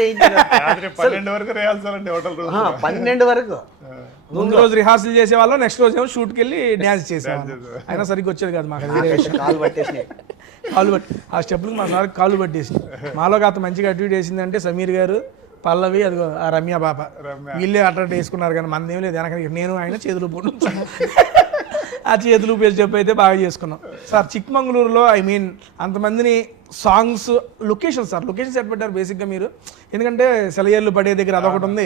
12 వరకు రిహార్సల్ హోటల్ 12 వరకు. ముందు రోజు రిహార్సల్ చేసేవాళ్ళం, నెక్స్ట్ రోజు ఏమో షూట్కి వెళ్ళి డ్యాన్స్ చేసేవాళ్ళం. అయినా సరిగ్గా వచ్చేది కాదు మాకు. కాలు పట్టేసినాయి, కాలు పట్టి ఆ స్టెప్లకు మా సార్ కాలు పట్టేసి. మాలో కాస్త మంచిగా అట్యూట్ వేసిందంటే సమీర్ గారు, పల్లవి, అదిగో ఆ రమ్య పాప, వీళ్ళే అట్రాక్ట్ వేసుకున్నారు. కానీ మనదేం లేదు, వెనక నేను ఆయన చేతులు పోటు ఆ చేతులు పేరు చెప్పి అయితే బాగా చేసుకున్నాం సార్. చిక్మంగళూరులో ఐ మీన్ అంతమందిని songs location sir, location set పెట్టారు బేసిక్గా మీరు. ఎందుకంటే సెలయేర్లు పడే దగ్గర అదొకటి ఉంది,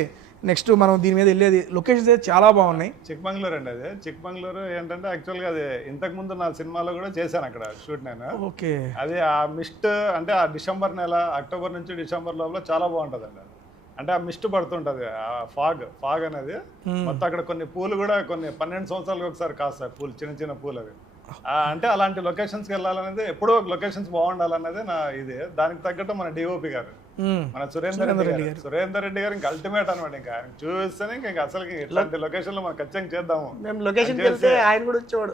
నెక్స్ట్ మనం దీని మీద వెళ్ళేది లొకేషన్స్ అయితే చాలా బాగున్నాయి. చిక్మంగళూరు అండి. అదే చిక్మంగళూరు ఏంటంటే యాక్చువల్గా అది ఇంతకుముందు నా సినిమాలో కూడా చేశాను అక్కడ షూట్ నేను. ఓకే. అది ఆ మిస్ట్ అంటే ఆ డిసెంబర్ నెల, అక్టోబర్ నుంచి డిసెంబర్ లోపల చాలా బాగుంటుంది అండి. అంటే ఆ మిస్ట్ పడుతుంటది, ఆ ఫాగ్ అనేది మొత్తం. అక్కడ కొన్ని పూలు కూడా కొన్ని 12 సంవత్సరాలకు ఒకసారి కాస్తాయి పూలు, చిన్న చిన్న పూలు అవి. అంటే అలాంటి లొకేషన్స్కి వెళ్ళాలనేది, ఎప్పుడో లొకేషన్స్ బాగుండాలనేది నా ఇది. దానికి తగ్గట్టు మన డిఓపి గారు, మన సురేందర్ రెడ్డి గారు ఇంకా అల్టిమేట్ అనమాట. ఇంకా ఆయన చూస్తేనే ఇంకా అసలు ఇట్లాంటి లొకేషన్ లో మనం ఖచ్చితంగా చేద్దాము.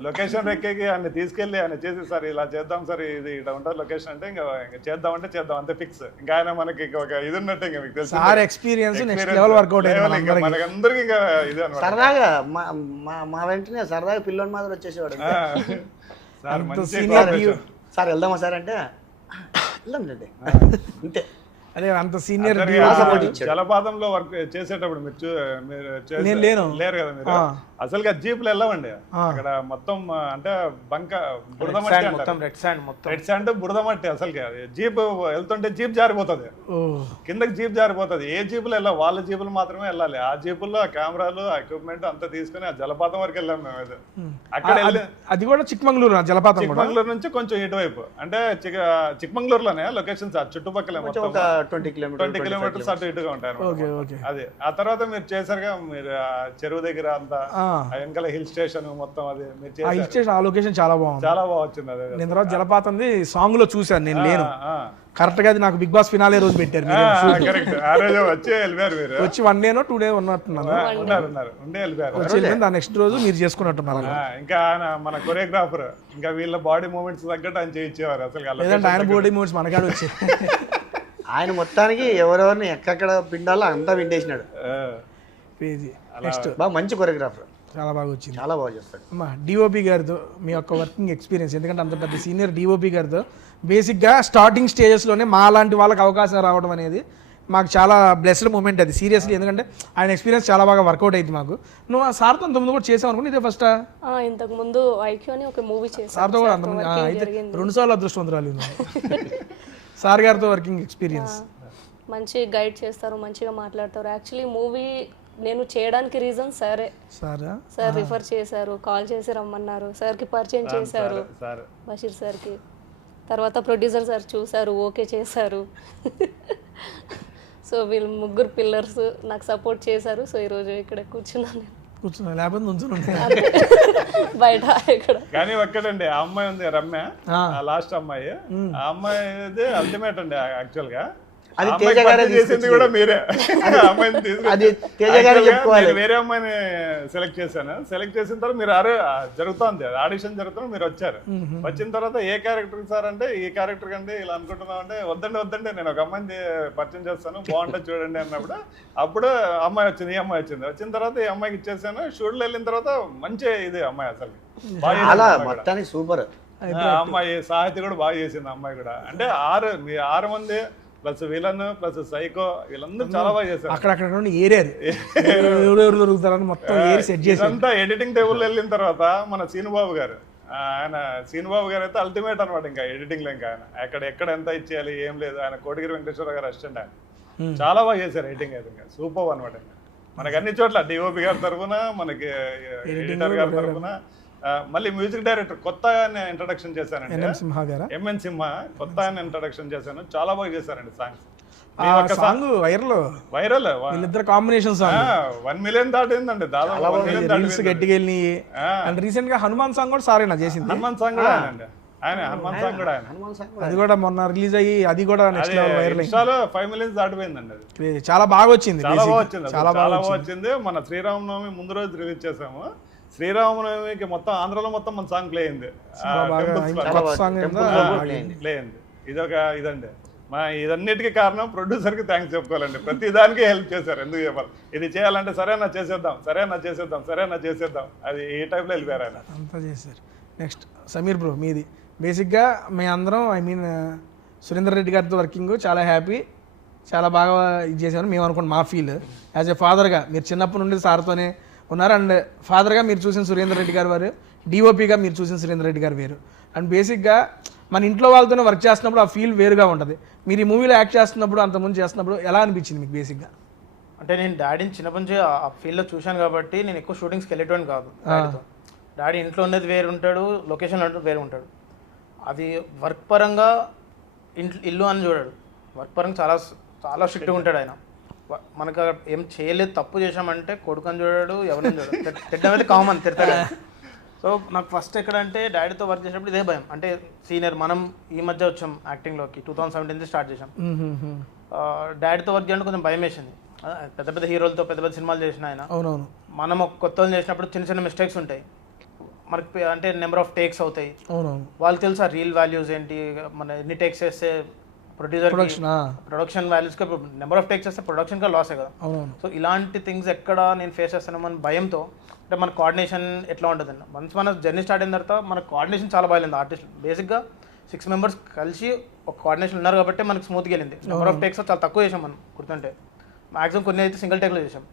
లొకేషన్ ఎక్కేకి ఆయన తీసుకెళ్లి ఆయన చేసి సార్ ఇలా చేద్దాం సార్, ఇది ఇలా ఉంటుంది లొకేషన్ అంటే ఇంకా చేద్దామంటే చేద్దాం అంతే ఫిక్స్. ఇంకా ఆయన మనకి ఒక ఇది ఉన్నట్టు ఇంకా మీకు తెలుసు మనకందరికి ఇంకా ఇది అనమాట. సరదాగా మా వెంటనే సరదాగా పిల్లోని మాదిరి వచ్చేసేవాడు. సార్ వెళ్దామా సార్ అంటే వెళ్దాం రండి అంతే. అదే అంత సీనియర్. జలపాతంలో వర్క్ చేసేటప్పుడు మీరు లేరు కదా మీరు. అసలుగా జీపులు వెళ్ళవండి అక్కడ మొత్తం. అంటే బంక బురద మట్టి, మొత్తం రెడ్ శాండ్ బురద మట్టి. అసలుగా జీప్ వెళ్తుంటే జీప్ జారిపోతుంది, కిందకి జీప్ జారిపోతుంది. ఏ జీపులు వెళ్ళాలి, వాళ్ళ జీపులు మాత్రమే వెళ్ళాలి. ఆ జీపుల్లో ఆ కెమెరాలు, ఆ ఎక్విప్మెంట్ అంతా తీసుకుని ఆ జలపాతం వరకు వెళ్ళాం మేము. అయితే అక్కడ అది కూడా చిక్మంగళూరు జలపాతం. చిక్మంగళూరు నుంచి కొంచెం ఇటువైపు అంటే చిక్మంగళూరులోనే లొకేషన్స్ చుట్టుపక్కల మొత్తం 20 కిలోమీటర్స్ అటు ఇటుగా ఉంటాయి. అదే ఆ తర్వాత మీరు చేశారుగా, మీరు చెరువు దగ్గర అంతా వెనకాల హిల్ స్టేషన్ మొత్తం. అది మీరు హిల్ స్టేషన్, ఆ లొకేషన్ చాలా బాగుంది, చాలా బాగా వచ్చింది. అదే నేను తర్వాత జలపాతం సాంగ్ లో చూసాను, నేను లేను. కరెక్ట్గా అది నాకు బిగ్ బాస్ ఫినాలే రోజు పెట్టారు మీరు. కరెక్ట్. ఆ రోజు వచ్చి వెళ్ళిపోయారు మీరు. వచ్చి 1 day 2 days ఉన్నట్టున్నాను. ఉన్నారు ఉండే వెళ్ళిపోయారు. వచ్చి వెళ్ళిపోయింది. ఆ నెక్స్ట్ రోజు మీరు చేసుకున్నట్టున్నారు. ఇంకా ఆయన మన కొరియోగ్రాఫర్ ఇంకా వీళ్ళ బాడీ మూమెంట్స్ తగ్గట్టు ఆయన చేయించేవారు. అసలు లేదంటే ఆయన బాడీ మూమెంట్స్ మనకాడ వచ్చాయి. ఆయన మొత్తానికి ఎవరెవరిని ఎక్కడెక్కడ పిండాలో అంతా పిండేసినాడు. క్రేజీ. నెక్స్ట్ బాగా మంచి కొరియోగ్రాఫర్, చాలా బాగా వచ్చింది. చాలా బాగా చేస్తాడు. అమ్మా డిఓపి గారితో మీ యొక్క వర్కింగ్ ఎక్స్పీరియన్స్, ఎందుకంటే అంత పెద్ద సీనియర్ డిఓపి గారితో బేసిక్గా స్టార్టింగ్ స్టేజెస్లోనే మా లాంటి వాళ్ళకి అవకాశం రావడం అనేది మాకు చాలా బ్లెస్డ్ మూమెంట్ అది సీరియస్లీ. ఎందుకంటే ఆయన ఎక్స్పీరియన్స్ చాలా బాగా వర్కౌట్ అయింది మాకు. నువ్వు ఆ సార్తో అంతకుముందు కూడా చేసావు అనుకుని ఇదే ఫస్ట్? ఇంతకు ముందు ఐక్యూ అని ఒక మూవీ చేశాను. సార్తో కూడా అంతకుముందు అయితే 2 సార్లు అదృష్టవంతురాలు సార్ గారితో వర్కింగ్ ఎక్స్పీరియన్స్. మంచి గైడ్ చేస్తారు, మంచిగా మాట్లాడతారు. యాక్చువల్లీ మూవీ నేను చేయడానికి రీజన్ సరే, సార్ రిఫర్ చేశారు, కాల్ చేసి రమ్మన్నారు, సార్కి పరిచయం చేశారు బషీర్ సార్కి. తర్వాత ప్రొడ్యూసర్ సార్ చూశారు, ఓకే చేశారు. సో వీళ్ళు 3 పిల్లర్స్ నాకు సపోర్ట్ చేశారు. సో ఈరోజు ఇక్కడ కూర్చున్నాను. లేకపోతే నుంచుని బయట ఇక్కడ. కానీ ఒక్కడండి, ఆ అమ్మాయి ఉంది రమ్య, లాస్ట్ అమ్మాయి, ఆ అమ్మాయి అల్టిమేట్ అండి యాక్చువల్ గా. అది తేజ గారే చేసింది కూడా మీరే. అది తేజ గారే చెప్పుకోవాలి. వేరే అమ్మాయిని సెలెక్ట్ చేశాను. సెలెక్ట్ చేసిన తర్వాత మీరు జరుగుతుంది ఆడిషన్ జరుగుతుంది, మీరు వచ్చారు. వచ్చిన తర్వాత ఏ క్యారెక్టర్ సార్ అంటే ఈ క్యారెక్టర్ కంటే ఇలా అనుకుంటున్నాం అంటే వద్దండి నేను ఒక అమ్మాయిని పరిచయం చేస్తాను, బాగుంటుంది చూడండి అన్నప్పుడు అప్పుడు అమ్మాయి వచ్చింది. ఈ అమ్మాయి వచ్చింది. వచ్చిన తర్వాత ఈ అమ్మాయికి ఇచ్చేసాను. షూట్లో వెళ్ళిన తర్వాత మంచి ఇది అమ్మాయి అసలు మొత్తానికి సూపర్. అమ్మాయి సాహిత్య కూడా బాగా చేసింది. అమ్మాయి కూడా అంటే 6 మంది ప్లస్ విలన్ ప్లస్ సైకో వీళ్ళందరూ చాలా బాగా చేశారు. అక్కడక్కడ ఏరియారు ఎవరెవరు దొరుకుతారని మొత్తం ఏరి సెట్ చేసి అంతా ఎడిటింగ్ టేబుల్ వెళ్ళిన తర్వాత మన సీనుబాబు గారు, ఆయన సీనుబాబు గారు అయితే అల్టిమేట్ అనమాట. ఇంకా ఎడిటింగ్ లో ఇంకా ఆయన ఎక్కడ ఎంత ఇచ్చేయాలి ఏం లేదు. ఆయన కోటగిరి వెంకటేశ్వర గారు అసిస్టెంట్. ఆయన చాలా బాగా చేశారు ఎడిటింగ్ అయితే. ఇంకా సూపర్ అనమాట. మనకి అన్ని చోట్ల డిఓపి గారి తరఫున, మనకి ఎడిటర్ గారి తరఫున, మళ్ళీ మ్యూజిక్ డైరెక్టర్ కొత్త ఇంట్రడక్షన్ చేశానండి, ఎంఎన్ సింహ. కొత్త ఇంట్రడక్షన్ చేశాను, చాలా బాగా చేశారండి సాంగ్స్. సాంగ్ వైరల్ వీళ్ళిద్దరు కాంబినేషన్ సాంగ్ 1 million దాటిందండి. దాదాపు 1 million రీల్స్ గట్టిగా వెళ్ళి. అండ్ రీసెంట్ గా హనుమాన్ సాంగ్ కూడా సారేనా చేసింది. హనుమాన్ సాంగ్ కూడా హనుమాన్ సాంగ్ కూడా అది కూడా మొన్న రిలీజ్ అయ్యి అది కూడా నెక్స్ట్ లెవెల్ వైరల్ అయింది. 5 million దాటిపోయిందండి. అది చాలా బాగా వచ్చింది. చాలా బాగా వచ్చింది. మన శ్రీరామనవమి ముందు రోజు రిలీజ్ చేసాము. శ్రీరామనవమికి మొత్తం ఆంధ్రలో మొత్తం మన సాంగ్ ప్లే అయింది. ప్లే అయింది. ఇదండి ఇదన్నిటికీ కారణం ప్రొడ్యూసర్ కి థ్యాంక్స్ చెప్పుకోవాలండి. ప్రతి దానికి హెల్ప్ చేశారు. ఎందుకు చెప్పాలి, ఇది చేయాలంటే సరేనా చేసేద్దాం అది ఈ టైప్ లో వెళ్ళిపోయారు ఆయన అంతా చేశారు. నెక్స్ట్ సమీర్ బ్రో, మీది బేసిక్గా మీ అందరం సురేందర్ రెడ్డి గారితో వర్కింగ్ చాలా హ్యాపీ, చాలా బాగా ఇది చేశారు మేము అనుకోండి. మా ఫీల్ యాజ్ ఎ ఫాదర్గా, మీరు చిన్నప్పటి నుండి సార్తోనే ఉన్నారు. అండ్ ఫాదర్గా మీరు చూసిన సురేందర్ రెడ్డి గారు వారు, డిఓపిగా మీరు చూసిన సురేందర్ రెడ్డి గారు వేరు. అండ్ బేసిక్గా మన ఇంట్లో వాళ్ళతోనే వర్క్ చేస్తున్నప్పుడు ఆ ఫీల్ వేరుగా ఉంటుంది. మీరు ఈ మూవీలో యాక్ట్ చేస్తున్నప్పుడు, అంతకుముందు చేస్తున్నప్పుడు ఎలా అనిపించింది మీకు బేసిక్గా? అంటే నేను డాడీని చిన్నప్పటి నుంచి ఆ ఫీల్డ్లో చూశాను కాబట్టి నేను ఎక్కువ షూటింగ్స్కి వెళ్ళేటోని కాదు. డాడీ ఇంట్లో ఉండేది వేరు ఉంటాడు, లొకేషన్లో ఉండేది వేరు ఉంటాడు. అది వర్క్ పరంగా ఇల్లు అని చూడాడు. వర్క్ పరంగా చాలా చాలా స్ట్రిక్ట్గా ఉంటాడు ఆయన. మనకు ఏం చేయలేదు, తప్పు చేసామంటే కొడుకని చూడాడు, ఎవరిని చూడాడు. తిట్టడం అయితే కామన్, తిడతాడు. సో నాకు ఫస్ట్ ఎక్కడంటే డాడీతో వర్క్ చేసినప్పుడు ఇదే భయం. అంటే సీనియర్, మనం ఈ మధ్య వచ్చాం యాక్టింగ్లోకి, 2017 స్టార్ట్ చేసాం. డాడీతో వర్క్ చేయడానికి కొంచెం భయం వేసింది. పెద్ద పెద్ద హీరోలతో పెద్ద పెద్ద సినిమాలు చేసిన ఆయన. మనం కొత్త చేసినప్పుడు చిన్న చిన్న మిస్టేక్స్ ఉంటాయి మనకి. అంటే నెంబర్ ఆఫ్ టేక్స్ అవుతాయి. వాళ్ళకి తెలుసా రీల్ వాల్యూస్ ఏంటి, మన ఎన్ని టేక్స్ చేస్తే ప్రొడక్షన్ వాల్యూస్కి నెంబర్ ఆఫ్ టేక్స్ చేస్తే ప్రొడక్షన్గా లాసే కదా. సో ఇలాంటి థింగ్స్ ఎక్కడ నేను ఫేస్ చేస్తాను మన భయంతో. అంటే మన కోఆర్డినేషన్ ఎట్లా ఉంటుందండి, వన్స్ మన జర్నీ స్టార్ట్ అయిన తర్వాత మన కోఆర్డినేషన్ చాలా బాగాలేదు. ఆర్టిస్ట్ బేసిక్గా 6 members కలిసి ఒక కోఆర్డినేషన్ ఉన్నారు కాబట్టి మనకు స్మూత్గా వెళ్ళింది. నెంబర్ ఆఫ్ టేక్స్ చాలా తక్కువ చేసాం మనం గుర్తుంటే. మ్యాక్సిమం కొన్ని అయితే సింగిల్ టేక్లో చేసాం.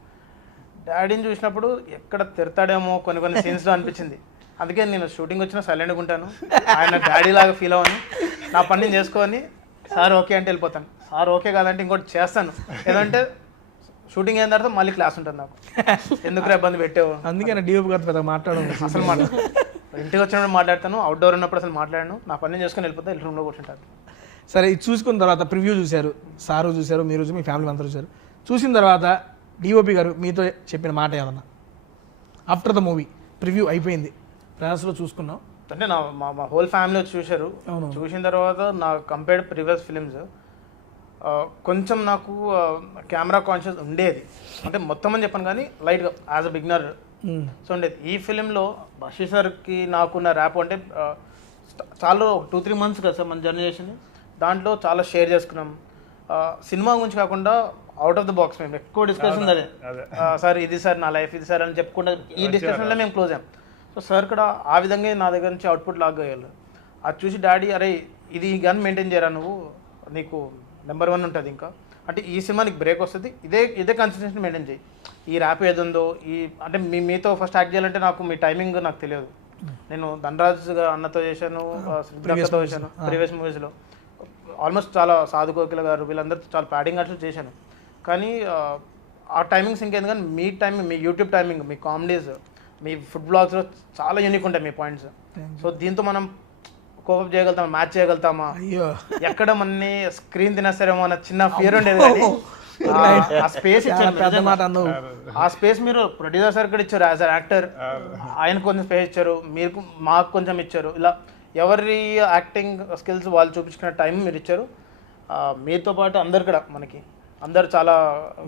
డాడీని చూసినప్పుడు ఎక్కడ తిడతాడేమో కొన్ని సీన్స్లో అనిపించింది. అందుకే నేను షూటింగ్ వచ్చినా సైలెంట్గా ఉంటాను. ఆయన డాడీ లాగా ఫీల్ అవ్వను. నా పని నేను చేసుకొని సార్ ఓకే అంటే వెళ్ళిపోతాను. సార్ ఓకే కాదంటే ఇంకోటి చేస్తాను. ఏదంటే షూటింగ్ అయిన తర్వాత మళ్ళీ క్లాస్ ఉంటుంది నాకు, ఎందుకు ఇబ్బంది పెట్టావు. అందుకే డిఓపి గారు పెద్ద మాట్లాడను, అసలు ఇంటికి వచ్చినప్పుడు మాట్లాడతాను, అవుట్డోర్ ఉన్నప్పుడు అసలు మాట్లాడాను. నా పని నేను చేసుకొని వెళ్ళిపోతే రూమ్లో కూర్చుంటాను. సరే, ఇది చూసుకున్న తర్వాత ప్రివ్యూ చూశారు, సారు చూశారు, మీరు మీ ఫ్యామిలీ అంతా చూశారు. చూసిన తర్వాత డిఓపి గారు మీతో చెప్పిన మాట ఏమన్నా ఆఫ్టర్ ద మూవీ ప్రివ్యూ అయిపోయింది, ప్రయాసలో చూసుకున్నాం, అంటే మా హోల్ ఫ్యామిలీ వచ్చి చూశారు. చూసిన తర్వాత నా కంపేర్డ్ ప్రీవియస్ ఫిలిమ్స్ కొంచెం నాకు కెమెరా కాన్షియస్ ఉండేది. అంటే మొత్తం అని చెప్పాను కానీ లైట్గా యాజ్ అ బిగినర్ సో ఉండేది. ఈ ఫిలింలో బషీర్ సార్కి నాకున్న ర్యాప్ అంటే చాలా 2-3 months కదా సార్ మన జర్నీ చేసింది. దాంట్లో చాలా షేర్ చేసుకున్నాం. సినిమా గురించి కాకుండా అవుట్ ఆఫ్ ద బాక్స్ మేము ఎక్కువ డిస్కషన్ అదే సార్ ఇది సార్ నా లైఫ్ ఇది సార్ అని చెప్పుకుంటే ఈ డిస్కషన్లో మేము క్లోజ్ అయ్యాం. సో సార్ కూడా ఆ విధంగా నా దగ్గర నుంచి అవుట్పుట్ లాగా అయ్యారు. అది చూసి డాడీ అరే ఇది గన్ మెయింటైన్ చేయరా నువ్వు, నీకు నెంబర్ 1 ఉంటుంది. ఇంకా అంటే ఈ సినిమా నీకు బ్రేక్ వస్తుంది, ఇదే కన్సిస్టెన్సీ మెయింటైన్ చేయి. ఈ ర్యాప్ ఏది ఉందో అంటే మీతో ఫస్ట్ యాక్ట్ చేయాలంటే నాకు మీ టైమింగ్ నాకు తెలియదు. నేను ధనరాజ్ అన్నతో చేశాను, శ్రీకాంత్తో చేశాను ప్రీవియస్ మూవీస్లో. ఆల్మోస్ట్ చాలా సాధు కోకిల గారు వీళ్ళందరితో చాలా ప్యాడింగ్ అట్లా చేశాను. కానీ ఆ టైమింగ్స్ ఇంకేంది కానీ మీ టైమింగ్, మీ యూట్యూబ్ టైమింగ్, మీ కామెడీస్, మీ ఫుడ్ బ్లాగ్స్లో చాలా యూనిక్ ఉంటాయి మీ పాయింట్స్. సో దీంతో మనం కోపప్ చేయగలుగుతామా, మ్యాచ్ చేయగలుగుతామా, ఎక్కడ మనని స్క్రీన్ తినేస్తారేమో అన్న చిన్న ఫియర్ ఉండేది. కానీ ఆ స్పేస్ ఇచ్చారు. ఆ స్పేస్ మీరు ప్రొడ్యూసర్ సార్ కూడా ఇచ్చారు యాజ్ అ యాక్టర్. ఆయన కొంచెం స్పేస్ ఇచ్చారు, మీరు మాకు కొంచెం ఇచ్చారు. ఇలా ఎవరి యాక్టింగ్ స్కిల్స్ వాళ్ళు చూపించుకునే టైం మీరు ఇచ్చారు. మీతో పాటు అందరు కూడా మనకి అందరు చాలా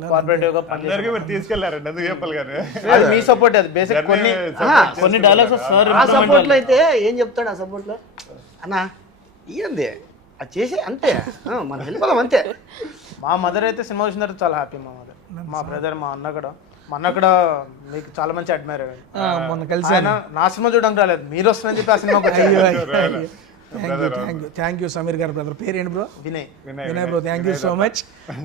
కోఆపరేటివ్ గా పనిచేస్తారు. తీసుకెళ్లారండి ఎందుకు చెప్పాలి కానీ అది మీ సపోర్ట్. అది బేసిక్ కొన్ని డైలాగ్స్ సార్ ఆ సపోర్ట్ లో అయితే ఏం చెప్తాడు ఆ సపోర్ట్ లో, అన్నా ఏంది అది చేసి అంతే మన వెళ్ళిపోదాం అంతే. మా మదర్ అయితే సినిమా చూసిన తర్వాత చాలా హ్యాపీ. మా మదర్, మా బ్రదర్, మా అన్న కూడా మీకు చాలా మంచి అడ్మైర్ అయ్యాడు. ఆయన నా సినిమా చూడడానికి రాలేదు, మీరు వస్తున్నారని చెప్పి ఆ సినిమాకి. థ్యాంక్ యూ సమీర్ గారు. బ్రదర్ పేరేంటి bro? Vinay bro. Thank you so much.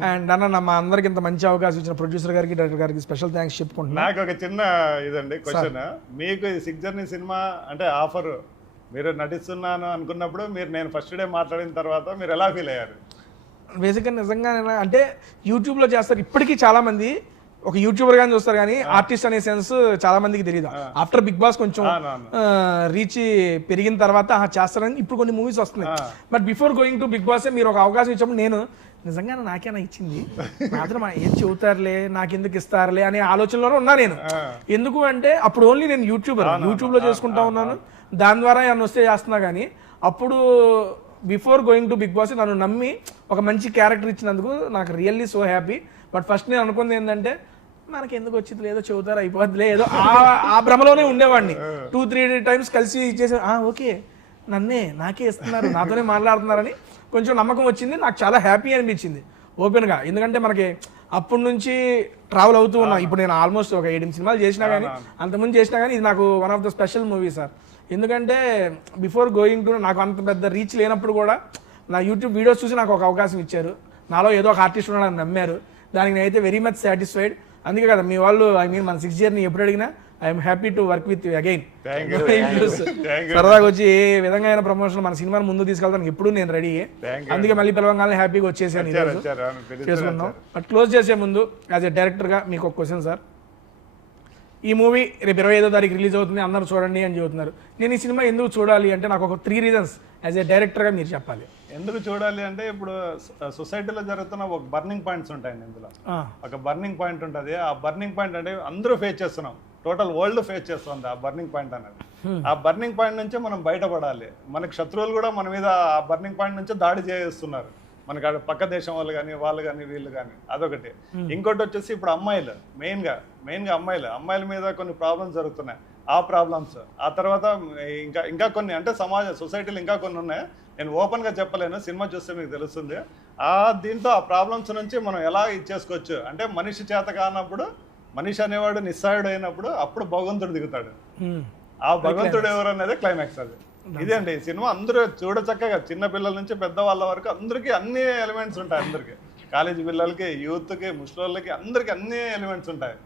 And అన్న మా అందరికి ఇంత మంచి అవకాశం ఇచ్చిన ప్రొడ్యూసర్ గారికి, డైరెక్టర్ గారికి స్పెషల్ థ్యాంక్స్ చెప్పుకుంటున్నాను. నాకు ఒక చిన్న ఇదండి క్వశ్చన్, మీకు ఈ 6 జర్నీ సినిమా అంటే ఆఫర్ మీరు నటిస్తున్నాను అనుకున్నప్పుడు నేను ఫస్ట్ డే మాట్లాడిన తర్వాత మీరు ఎలా ఫీల్ అయ్యారు? బేసిక్గా నిజంగా అంటే యూట్యూబ్లో చేస్తారు ఇప్పటికీ చాలా మంది, ఒక యూట్యూబర్ గాని చూస్తారు కానీ ఆర్టిస్ట్ అనే సెన్స్ చాలా మందికి తెలియదు. ఆఫ్టర్ బిగ్ బాస్ కొంచెం రీచ్ పెరిగిన తర్వాత చేస్తారని ఇప్పుడు కొన్ని మూవీస్ వస్తున్నాయి. But before going to Bigg Boss మీరు ఒక అవకాశం ఇచ్చినప్పుడు నేను నిజంగా నాకేనా ఇచ్చింది, మాత్రం ఏం చెబుతారులే, నాకెందుకు ఇస్తారులే అనే ఆలోచనలోనే ఉన్నా నేను. ఎందుకు అంటే అప్పుడు ఓన్లీ నేను యూట్యూబ్లో చేసుకుంటా ఉన్నాను, దాని ద్వారా నన్ను వస్తే చేస్తున్నా. కానీ అప్పుడు before going to Bigg Boss నన్ను నమ్మి ఒక మంచి క్యారెక్టర్ ఇచ్చినందుకు నాకు really so happy. But first నేను అనుకుంది ఏంటంటే మనకి ఎందుకు వచ్చింది, లేదో చెబుతారు అయిపోద్దిలే, ఏదో ఆ భ్రమలోనే ఉండేవాడిని. 2-3 times కలిసి ఇచ్చేసి ఓకే నాకే ఇస్తున్నారు, నాతోనే మాట్లాడుతున్నారని కొంచెం నమ్మకం వచ్చింది. నాకు చాలా హ్యాపీ అనిపించింది ఓపెన్గా. ఎందుకంటే మనకి అప్పటి నుంచి ట్రావెల్ అవుతూ ఉన్నాం. ఇప్పుడు నేను ఆల్మోస్ట్ ఒక 7 సినిమాలు చేసినా కానీ, అంతకుముందు చేసినా కానీ ఇది నాకు one of the special movie sir. ఎందుకంటే బిఫోర్ గోయింగ్ టు నాకు అంత పెద్ద రీచ్ లేనప్పుడు కూడా నా యూట్యూబ్ వీడియోస్ చూసి నాకు ఒక అవకాశం ఇచ్చారు. నాలో ఏదో ఒక ఆర్టిస్ట్ ఉన్నాడని నమ్మారు. దానికి నేనైతే వెరీ మచ్ సాటిస్ఫైడ్. అందుకే కదా మీ వాళ్ళు మన 6 జర్నీ ఎప్పుడు అడిగినా I'm happy to work with you again. సరదాగా వచ్చి ఏ విధంగా అయినా ప్రమోషన్ మన సినిమాని ముందు తీసుకెళ్తాను ఎప్పుడు నేను రెడీ. అందుకే మళ్ళీ పిలవంగానే హ్యాపీగా వచ్చేసాను ఈరోజు చేసుకున్నాం. బట్ క్లోజ్ చేసే ముందు యాజ్ ఎ డైరెక్టర్గా మీకు ఒక క్వశ్చన్ సార్. ఈ మూవీ రేపు 25వ తారీఖు రిలీజ్ అవుతుంది, అందరూ చూడండి అని చెబుతున్నారు. నేను ఈ సినిమా ఎందుకు చూడాలి అంటే నాకు ఒక 3 reasons యాజ్ ఎ డైరెక్టర్గా మీరు చెప్పాలి. ఎందుకు చూడాలి అంటే ఇప్పుడు సొసైటీలో జరుగుతున్న ఒక బర్నింగ్ పాయింట్స్ ఉంటాయండి. ఇందులో ఒక బర్నింగ్ పాయింట్ ఉంటుంది. ఆ బర్నింగ్ పాయింట్ అంటే అందరూ ఫేస్ చేస్తున్నాం, టోటల్ వరల్డ్ ఫేస్ చేస్తుంది ఆ బర్నింగ్ పాయింట్ అనేది. ఆ బర్నింగ్ పాయింట్ నుంచి మనం బయటపడాలి. మనకి శత్రువులు కూడా మన మీద ఆ బర్నింగ్ పాయింట్ నుంచి దాడి చేస్తున్నారు. మనకి పక్క దేశం వాళ్ళు కానీ వీళ్ళు కానీ అదొకటి. ఇంకోటి వచ్చేసి ఇప్పుడు అమ్మాయిలు మెయిన్గా అమ్మాయిల మీద కొన్ని ప్రాబ్లమ్స్ జరుగుతున్నాయి. ఆ ప్రాబ్లమ్స్ ఆ తర్వాత ఇంకా కొన్ని అంటే సొసైటీలో ఇంకా కొన్ని ఉన్నాయి. నేను ఓపెన్గా చెప్పలేను, సినిమా చూస్తే మీకు తెలుస్తుంది. దీంతో ఆ ప్రాబ్లమ్స్ నుంచి మనం ఎలా ఇచ్చేసుకోవచ్చు అంటే మనిషి చేత కానప్పుడు, మనిషి అనేవాడు నిస్సాయుడు అయినప్పుడు అప్పుడు భగవంతుడు దిగుతాడు. ఆ భగవంతుడు ఎవరు అనేది క్లైమాక్స్. అది ఇదే అండి ఈ సినిమా. అందరూ చూడచక్కగా చిన్న పిల్లల నుంచి పెద్దవాళ్ళ వరకు అందరికీ అన్ని ఎలిమెంట్స్ ఉంటాయి. అందరికి కాలేజీ పిల్లలకి, యూత్కి, ముస్లింలకి అందరికి అన్ని ఎలిమెంట్స్ ఉంటాయి.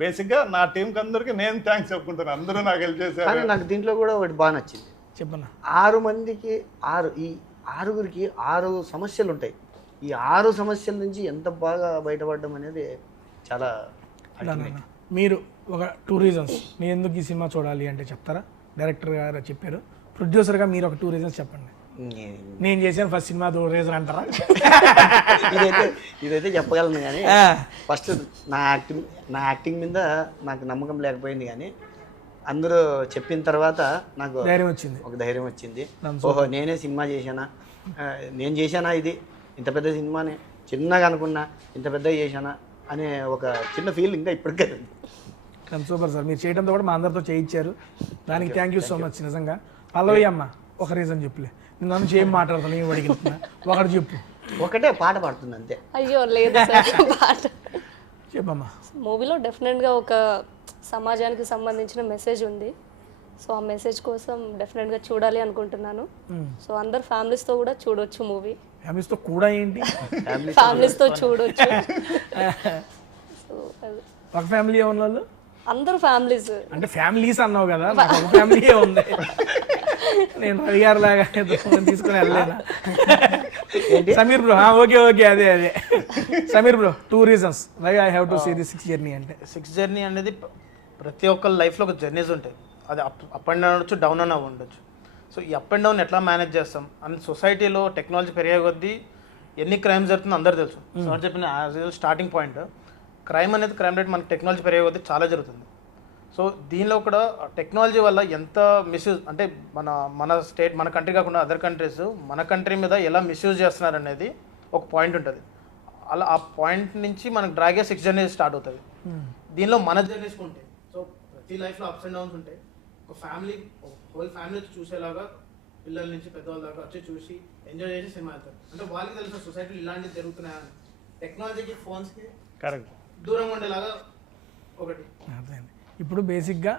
బేసిక్గా నా టీంకి అందరికీ నేను థ్యాంక్స్ చెప్పుకుంటాను. అందరూ నాకు హెల్ప్ చేశారు. కానీ నాకు దీంట్లో కూడా ఒకటి బాగా నచ్చింది. చెప్పన్నా 6 మందికి 6గురికి 6 సమస్యలు ఉంటాయి. ఈ 6 సమస్యల నుంచి ఎంత బాగా బయటపడడం అనేది చాలా మీరు ఒక 2 reasons నేను ఎందుకు ఈ సినిమా చూడాలి అంటే చెప్తారా? డైరెక్టర్ గారు చెప్పారు, ప్రొడ్యూసర్గా మీరు ఒక 2 reasons చెప్పండి. నేను చేశాను ఫస్ట్ సినిమా 2 reasons అంటారా? ఇదైతే చెప్పగలను కానీ ఫస్ట్ నా యాక్టింగ్ మీద నాకు నమ్మకం లేకపోయింది. కానీ అందరూ చెప్పిన తర్వాత నాకు ధైర్యం వచ్చింది. ఒక ధైర్యం వచ్చింది. ఓహో నేనే సినిమా చేశానా, నేను చేశానా, ఇది ఇంత పెద్ద సినిమాని చిన్నగా అనుకున్నా ఇంత పెద్దగా చేశానా అనే ఒక చిన్న ఫీల్ ఇంకా ఇప్పటికే ఉంది. సూపర్ సార్, మీరు చేయడంతో కూడా మా అందరితో చేయించారు, దానికి థ్యాంక్ యూ సో మచ్. నిజంగా పల్లవి అమ్మ ఒక రీజన్ చెప్పులే, నేను నుంచి ఏం మాట్లాడతాను ఏం అడిగిస్తున్నా, ఒకటి చెప్పు. ఒకటే పాట పాడుతుంది అంతే. అయ్యో లేదు సార్ పాట. చెప్పమ్మా. మూవీలో డెఫినెట్గా ఒక సమాజానికి సంబంధించిన మెసేజ్ ఉంది. సో ఆ మెసేజ్ కోసం డెఫినెట్గా చూడాలి అనుకుంటున్నాను. సో అందరు ఫ్యామిలీస్తో కూడా చూడొచ్చు మూవీ. ఫ్యామిలీస్తో కూడా ఏంటి, ఫ్యామిలీస్తో చూడొచ్చు. సో ఒక ఫ్యామిలీ ఉన్న వాళ్ళు అందరు ఫ్యామిలీస్ అంటే ఫ్యామిలీస్ అన్నావు కదా, నాకు ఒక ఫ్యామిలీయే ఉంది. నేను రవి గారు లాగా తీసుకుని వెళ్ళలేదా. సమీర్ బ్రో ఓకే ఓకే అదే అదే Sameer bro 2 reasons why I have to see the 6th journey అంటే. 6th journey అనేది ప్రతి ఒక్కరి లైఫ్లో ఒక జర్నీస్ ఉంటాయి. అది అప్ అండ్ డౌన్ అవ్వచ్చు, డౌన్ అని ఉండొచ్చు. సో ఈ అప్ అండ్ డౌన్ ఎట్లా మేనేజ్ చేస్తాం అండ్ సొసైటీలో టెక్నాలజీ పెరిగే కొద్దీ ఎన్ని క్రైమ్స్ జరుగుతుందో అందరూ తెలుసు. సార్ చెప్పిన యాజ్ స్టార్టింగ్ పాయింట్, క్రైమ్ అనేది క్రైమ్ రేట్ మనకి టెక్నాలజీ పెరిగే కొద్దీ చాలా జరుగుతుంది. సో దీనిలో కూడా టెక్నాలజీ వల్ల ఎంత మిస్యూజ్ అంటే మన స్టేట్ మన కంట్రీ కాకుండా అదర్ కంట్రీస్ మన కంట్రీ మీద ఎలా మిస్యూజ్ చేస్తున్నారు అనేది ఒక పాయింట్ ఉంటుంది. అలా ఆ పాయింట్ నుంచి మనకు డ్రాగే 6th journey స్టార్ట్ అవుతుంది. దీనిలో మన జర్నీస్ ఉంటాయి. సో ప్రతి లైఫ్లో అప్స్ అండ్ డౌన్స్ ఉంటాయి. ఒక ఫ్యామిలీ హోల్ ఫ్యామిలీ చూసేలాగా పిల్లల నుంచి పెద్దవాళ్ళ దాకా వచ్చి చూసి ఎంజాయ్ చేసి సినిమా వెళ్తారు. అంటే వాళ్ళకి తెలిసిన సొసైటీలో ఇలాంటివి జరుగుతున్నాయని టెక్నాలజీకి ఫోన్స్కి కరెక్ట్ దూరంగా ఉండేలాగా ఒకటి. ఇప్పుడు బేసిక్గా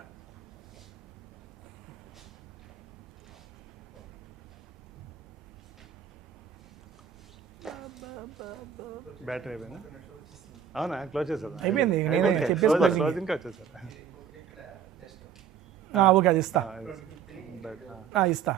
బ్యాటరీ అయిపోయిందా? అవునా, క్లోజ్ చేసేదా? అయిపోయింది, నేనే చెప్పేసి క్లోజింగ్ వచ్చేసారు. ఓకే అది ఇస్తా ఇస్తా.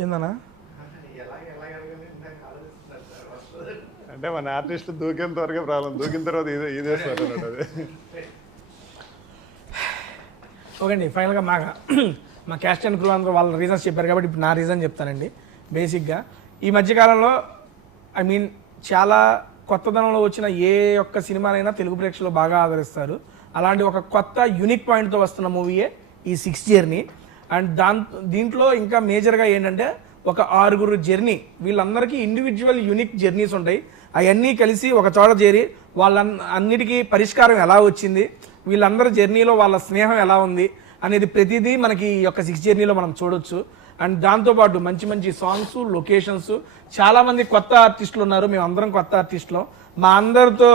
ఏందన్నా అంటే మన ఆర్టిస్ట్ దూకేంత వరకే ప్రాబ్లం, దూకిన తర్వాత ఇదే సార్ అన్నట్టు. ఓకే అండి, ఫైనల్గా మా క్యాస్ట్ అండ్ క్రూ అందరూ వాళ్ళ రీజన్స్ చెప్పారు కాబట్టి ఇప్పుడు నా రీజన్ చెప్తానండి. బేసిక్గా ఈ మధ్యకాలంలో ఐ మీన్ చాలా కొత్తదనంలో వచ్చిన ఏ ఒక్క సినిమానైనా తెలుగు ప్రేక్షకులు బాగా ఆదరిస్తారు. అలాంటి ఒక కొత్త యూనిక్ పాయింట్తో వస్తున్న మూవీయే ఈ 6th journey. అండ్ దీంట్లో ఇంకా మేజర్గా ఏంటంటే ఒక 6 జర్నీ, వీళ్ళందరికీ ఇండివిజువల్ యూనిక్ జర్నీస్ ఉంటాయి. అవన్నీ కలిసి ఒక చోట చేరి అన్నిటికీ పరిష్కారం ఎలా వచ్చింది, వీళ్ళందరి జర్నీలో వాళ్ళ స్నేహం ఎలా ఉంది అనేది ప్రతిదీ మనకి ఈ యొక్క 6th journey మనం చూడొచ్చు. అండ్ దాంతోపాటు మంచి మంచి సాంగ్స్, లొకేషన్స్, చాలామంది కొత్త ఆర్టిస్టులు ఉన్నారు. మేము అందరం కొత్త ఆర్టిస్టులు. మా అందరితో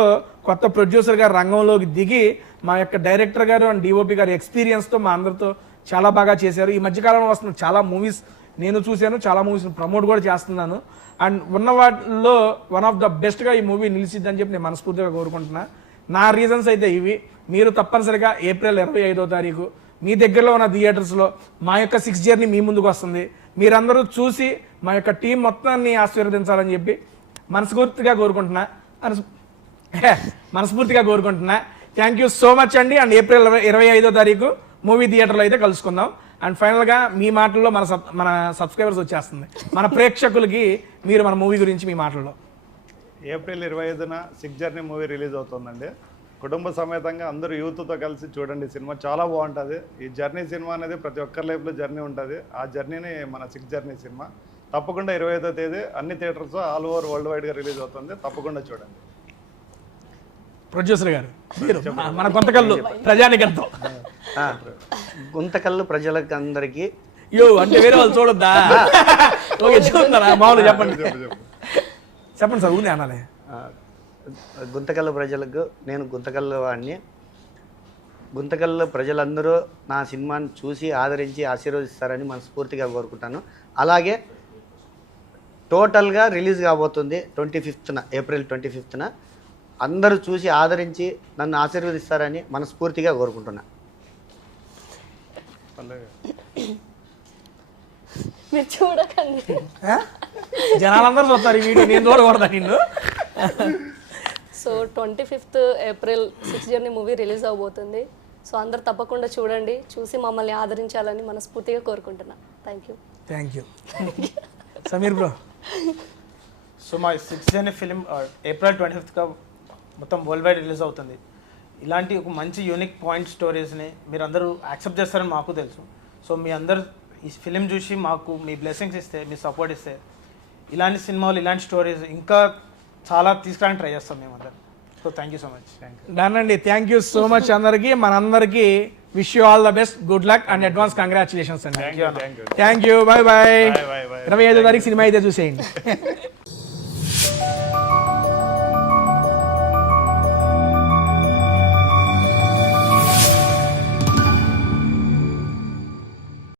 కొత్త ప్రొడ్యూసర్ గారు రంగంలోకి దిగి మా యొక్క డైరెక్టర్ గారు అండ్ డిఓపి గారి ఎక్స్పీరియన్స్తో మా అందరితో చాలా బాగా చేశారు. ఈ మధ్యకాలంలో వస్తున్న చాలా మూవీస్ నేను చూశాను, చాలా మూవీస్ని ప్రమోట్ కూడా చేస్తున్నాను. అండ్ ఉన్న వాటిల్లో వన్ ఆఫ్ ద బెస్ట్గా ఈ మూవీ నిలిచిద్దని చెప్పి నేను మనస్ఫూర్తిగా కోరుకుంటున్నా. నా రీజన్స్ అయితే ఇవి. మీరు తప్పనిసరిగా ఏప్రిల్ 25వ తారీఖు మీ దగ్గరలో ఉన్న థియేటర్స్లో మా యొక్క 6th journey మీ ముందుకు వస్తుంది. మీరందరూ చూసి మా యొక్క టీం మొత్తాన్ని ఆశీర్వదించాలని చెప్పి మనస్ఫూర్తిగా కోరుకుంటున్నా. థ్యాంక్ యూ సో మచ్ అండి. అండ్ ఏప్రిల్ 25వ తారీఖు మూవీ థియేటర్లో అయితే కలుసుకుందాం. అండ్ ఫైనల్గా మీ మాటల్లో మన సబ్స్క్రైబర్స్ వచ్చేస్తుంది, మన ప్రేక్షకులకి మీరు మన మూవీ గురించి మీ మాటల్లో. ఏప్రిల్ 25న 6th journey మూవీ రిలీజ్ అవుతుందండి. కుటుంబ సమేతంగా అందరూ యూత్తో కలిసి చూడండి. సినిమా చాలా బాగుంటుంది. ఈ జర్నీ సినిమా అనేది ప్రతి ఒక్కరి లైఫ్లో జర్నీ ఉంటుంది. ఆ జర్నీని మన 6th journey సినిమా తప్పకుండా 25వ తేదీ అన్ని థియేటర్స్ ఆల్ ఓవర్ వరల్డ్ వైడ్గా రిలీజ్ అవుతుంది. తప్పకుండా చూడండి. ప్రొడ్యూసర్ గారు మన గుంతకల్లు ప్రజానికంతో గుంతకల్లు ప్రజలకు అందరికీ అంటే వేరే వాళ్ళు చూడొద్దా? ఓకే చూడరా, మామూలు చెప్పండి సార్, ఊనే అనాలి. గుంతకల్లు ప్రజలకు, నేను గుంతకల్లు వాడిని. గుంతకల్లు ప్రజలందరూ నా సినిమాని చూసి ఆదరించి ఆశీర్వదిస్తారని మనస్ఫూర్తిగా కోరుకుంటాను. అలాగే టోటల్గా రిలీజ్ కాబోతుంది 25న, ఏప్రిల్ 25న. అందరూ చూసి ఆదరించి నన్ను ఆశీర్వదిస్తారని మనస్ఫూర్తిగా కోరుకుంటున్నా. మీరు చూడకండి, జనాలందరూ చూస్తారు ఈ వీడియో, నేను చూడకూడదా నిన్ను? So 25th April 6th journey movie release అవబోతుంది. సో అందరు తప్పకుండా చూడండి, చూసి మమ్మల్ని ఆదరించాలని మనస్ఫూర్తిగా కోరుకుంటున్నా. Thank you. Sameer bro. So మా 6th అనే ఫిలిం April 25th మొత్తం వరల్డ్ వైడ్ రిలీజ్ అవుతుంది. ఇలాంటి ఒక మంచి యూనిక్ పాయింట్ స్టోరీస్ని మీరు అందరూ యాక్సెప్ట్ చేస్తారని మాకు తెలుసు. సో మీ అందరు ఈ ఫిలిం చూసి మాకు మీ బ్లెస్సింగ్స్ ఇస్తే, మీ సపోర్ట్ ఇస్తే ఇలాంటి సినిమాలు, ఇలాంటి స్టోరీస్ ఇంకా చాలా తీసుకురావడానికి ట్రై చేస్తాం మేమందరం. So thank you so much. Done అండి. థ్యాంక్ యూ సో మచ్ అందరికి. మనందరికి wish you all the best, good luck and advance congratulations అండి. Thank you. Thank you. Bye bye. Bye, bye, bye. 25వ తారీఖు సినిమా అయితే చూసేయండి.